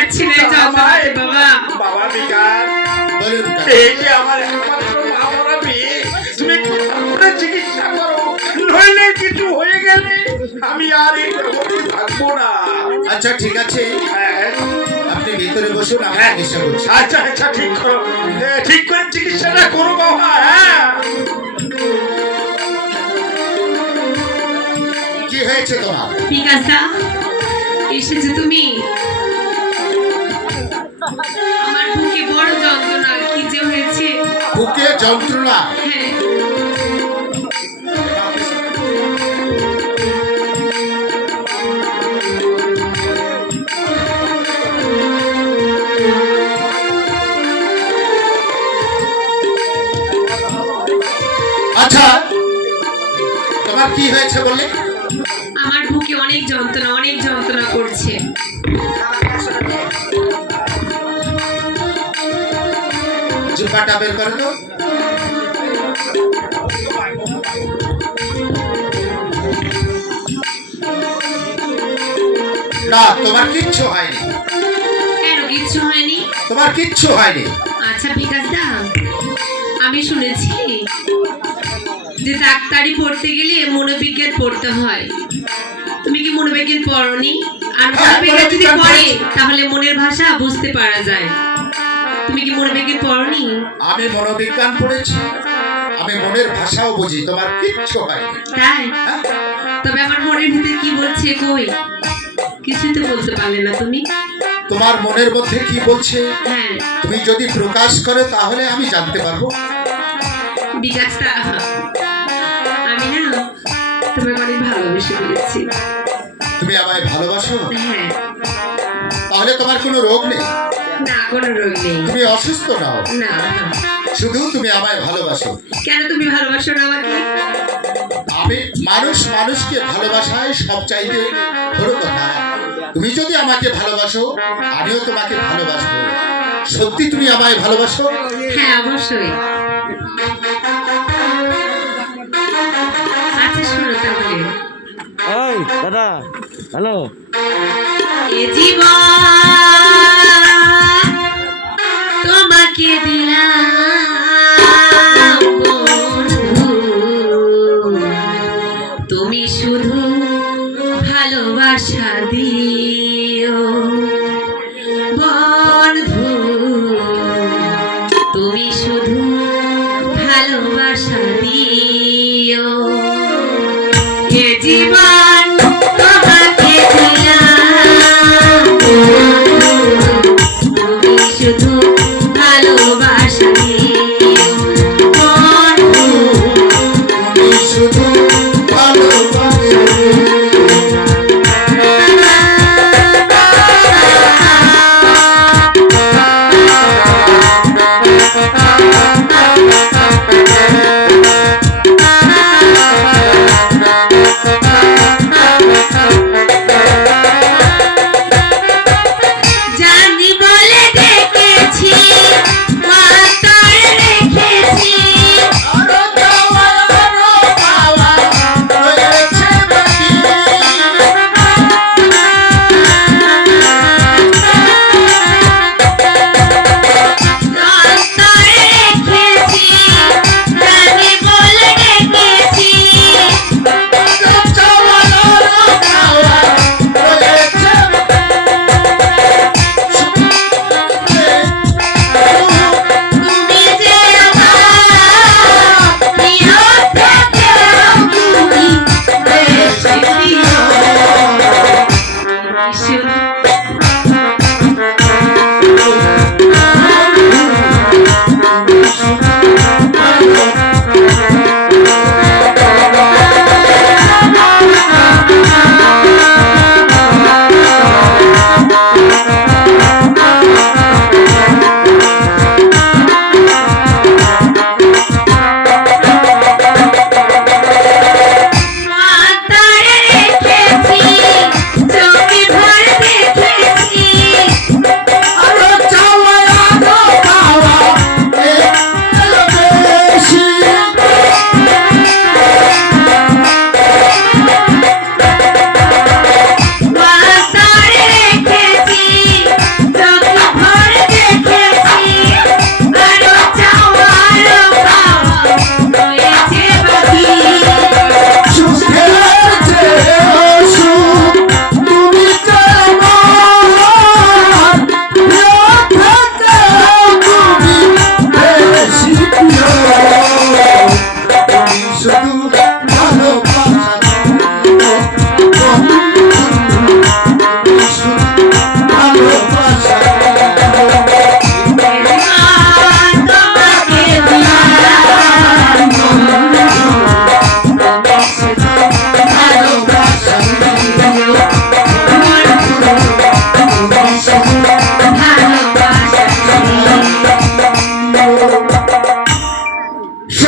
পারছি না এই যন্ত্রণাতে বাবা। বাবা বিকাশ, বলুন এই যে আমার একমাত্র মা মরা মেয়ে, তুমি একটু ভালো করে চিকিৎসা করো, নইলে কিছু হয়ে গেলে আমি আর এই জগতে থাকবো না। আচ্ছা ঠিক আছে, হ্যাঁ, আপনি ভিতরে বসুন, আমি চিকিৎসা করছি। আচ্ছা আচ্ছা, ঠিক করো, ঠিক করে চিকিৎসাটা করো বাবা। হ্যাঁ, কি হয়েছে তোমার? বিকাশদা, এসেছো তুমি? আমার বুকে বড় যন্ত্রণা, কি যে হয়েছে। বুকে যন্ত্রণা? হ্যাঁ, আচ্ছা তোমার কি হয়েছে বললে? আমার বুকে অনেক যন্ত্রণা করছে। জিহ্বাটা বের করো তো। না, তোমার কিচ্ছু হয়নি, কেন কিচ্ছু হয়নি? তোমার কিচ্ছু হয়নি। আচ্ছা বিকাশদা, আমি শুনেছি যে ডাক্তারি পড়তে গেলে মনোবিজ্ঞান পড়তে হয়। তুমি কি মনোবিজ্ঞান পড়নি? আর হ্যাঁ, মনোবিজ্ঞান যদি মনোবিজ্ঞান পড়ে পড়েছি। তাহলে মনের ভাষা বুঝতে পারা যায়। তুমি কি মনোবিজ্ঞান পড়নি? আমি মনোবিজ্ঞান পড়েছি, আমি মনের ভাষাও বুঝি, তোমার কিচ্ছু হয়নি। তাই? হ্যাঁ? তবে আমার মনের ভিতরে কি বলছে কই? কিছুই তো বলতে পারলে না তুমি। তোমার মনের মধ্যে কি বলছে হ্যাঁ তুমি যদি প্রকাশ করো তাহলে আমি জানতে পারবো। বিকাশটা, আমি না তোমাকে অনেক ভালোবেসে ফেলেছি। তুমি আমায় ভালোবাসো? হ্যাঁ, তাহলে তোমার কোনো রোগ নেই, না কোনো রোগ নেই। তুমি অসুস্থ নাও, না না। শুধু তুমি আমায় ভালোবাসো। কেন তুমি ভালোবাসো না আমাকে? আমি মানুষকে ভালোবাসায় সব চাইতে বড় কথা। তুমি যদি আমাকে ভালোবাসো আমিও তোমাকে ভালোবাসবো। সত্যি তুমি আমায় ভালোবাসো? হ্যাঁ অবশ্যই। আচ্ছা শোনো তাহলে, ওই দাদা, হ্যালো। এ জীবন তোমাকে দিলাম বন্ধু, তুমি শুধু ভালোবাসা দিও বন্ধু, তুমি শুধু ভালোবাসা দিও। এ জীবন তোমাকে দিলাম বন্ধু,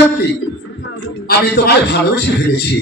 সত্যি আমি তোমায় ভালোবেসে ফেলেছি।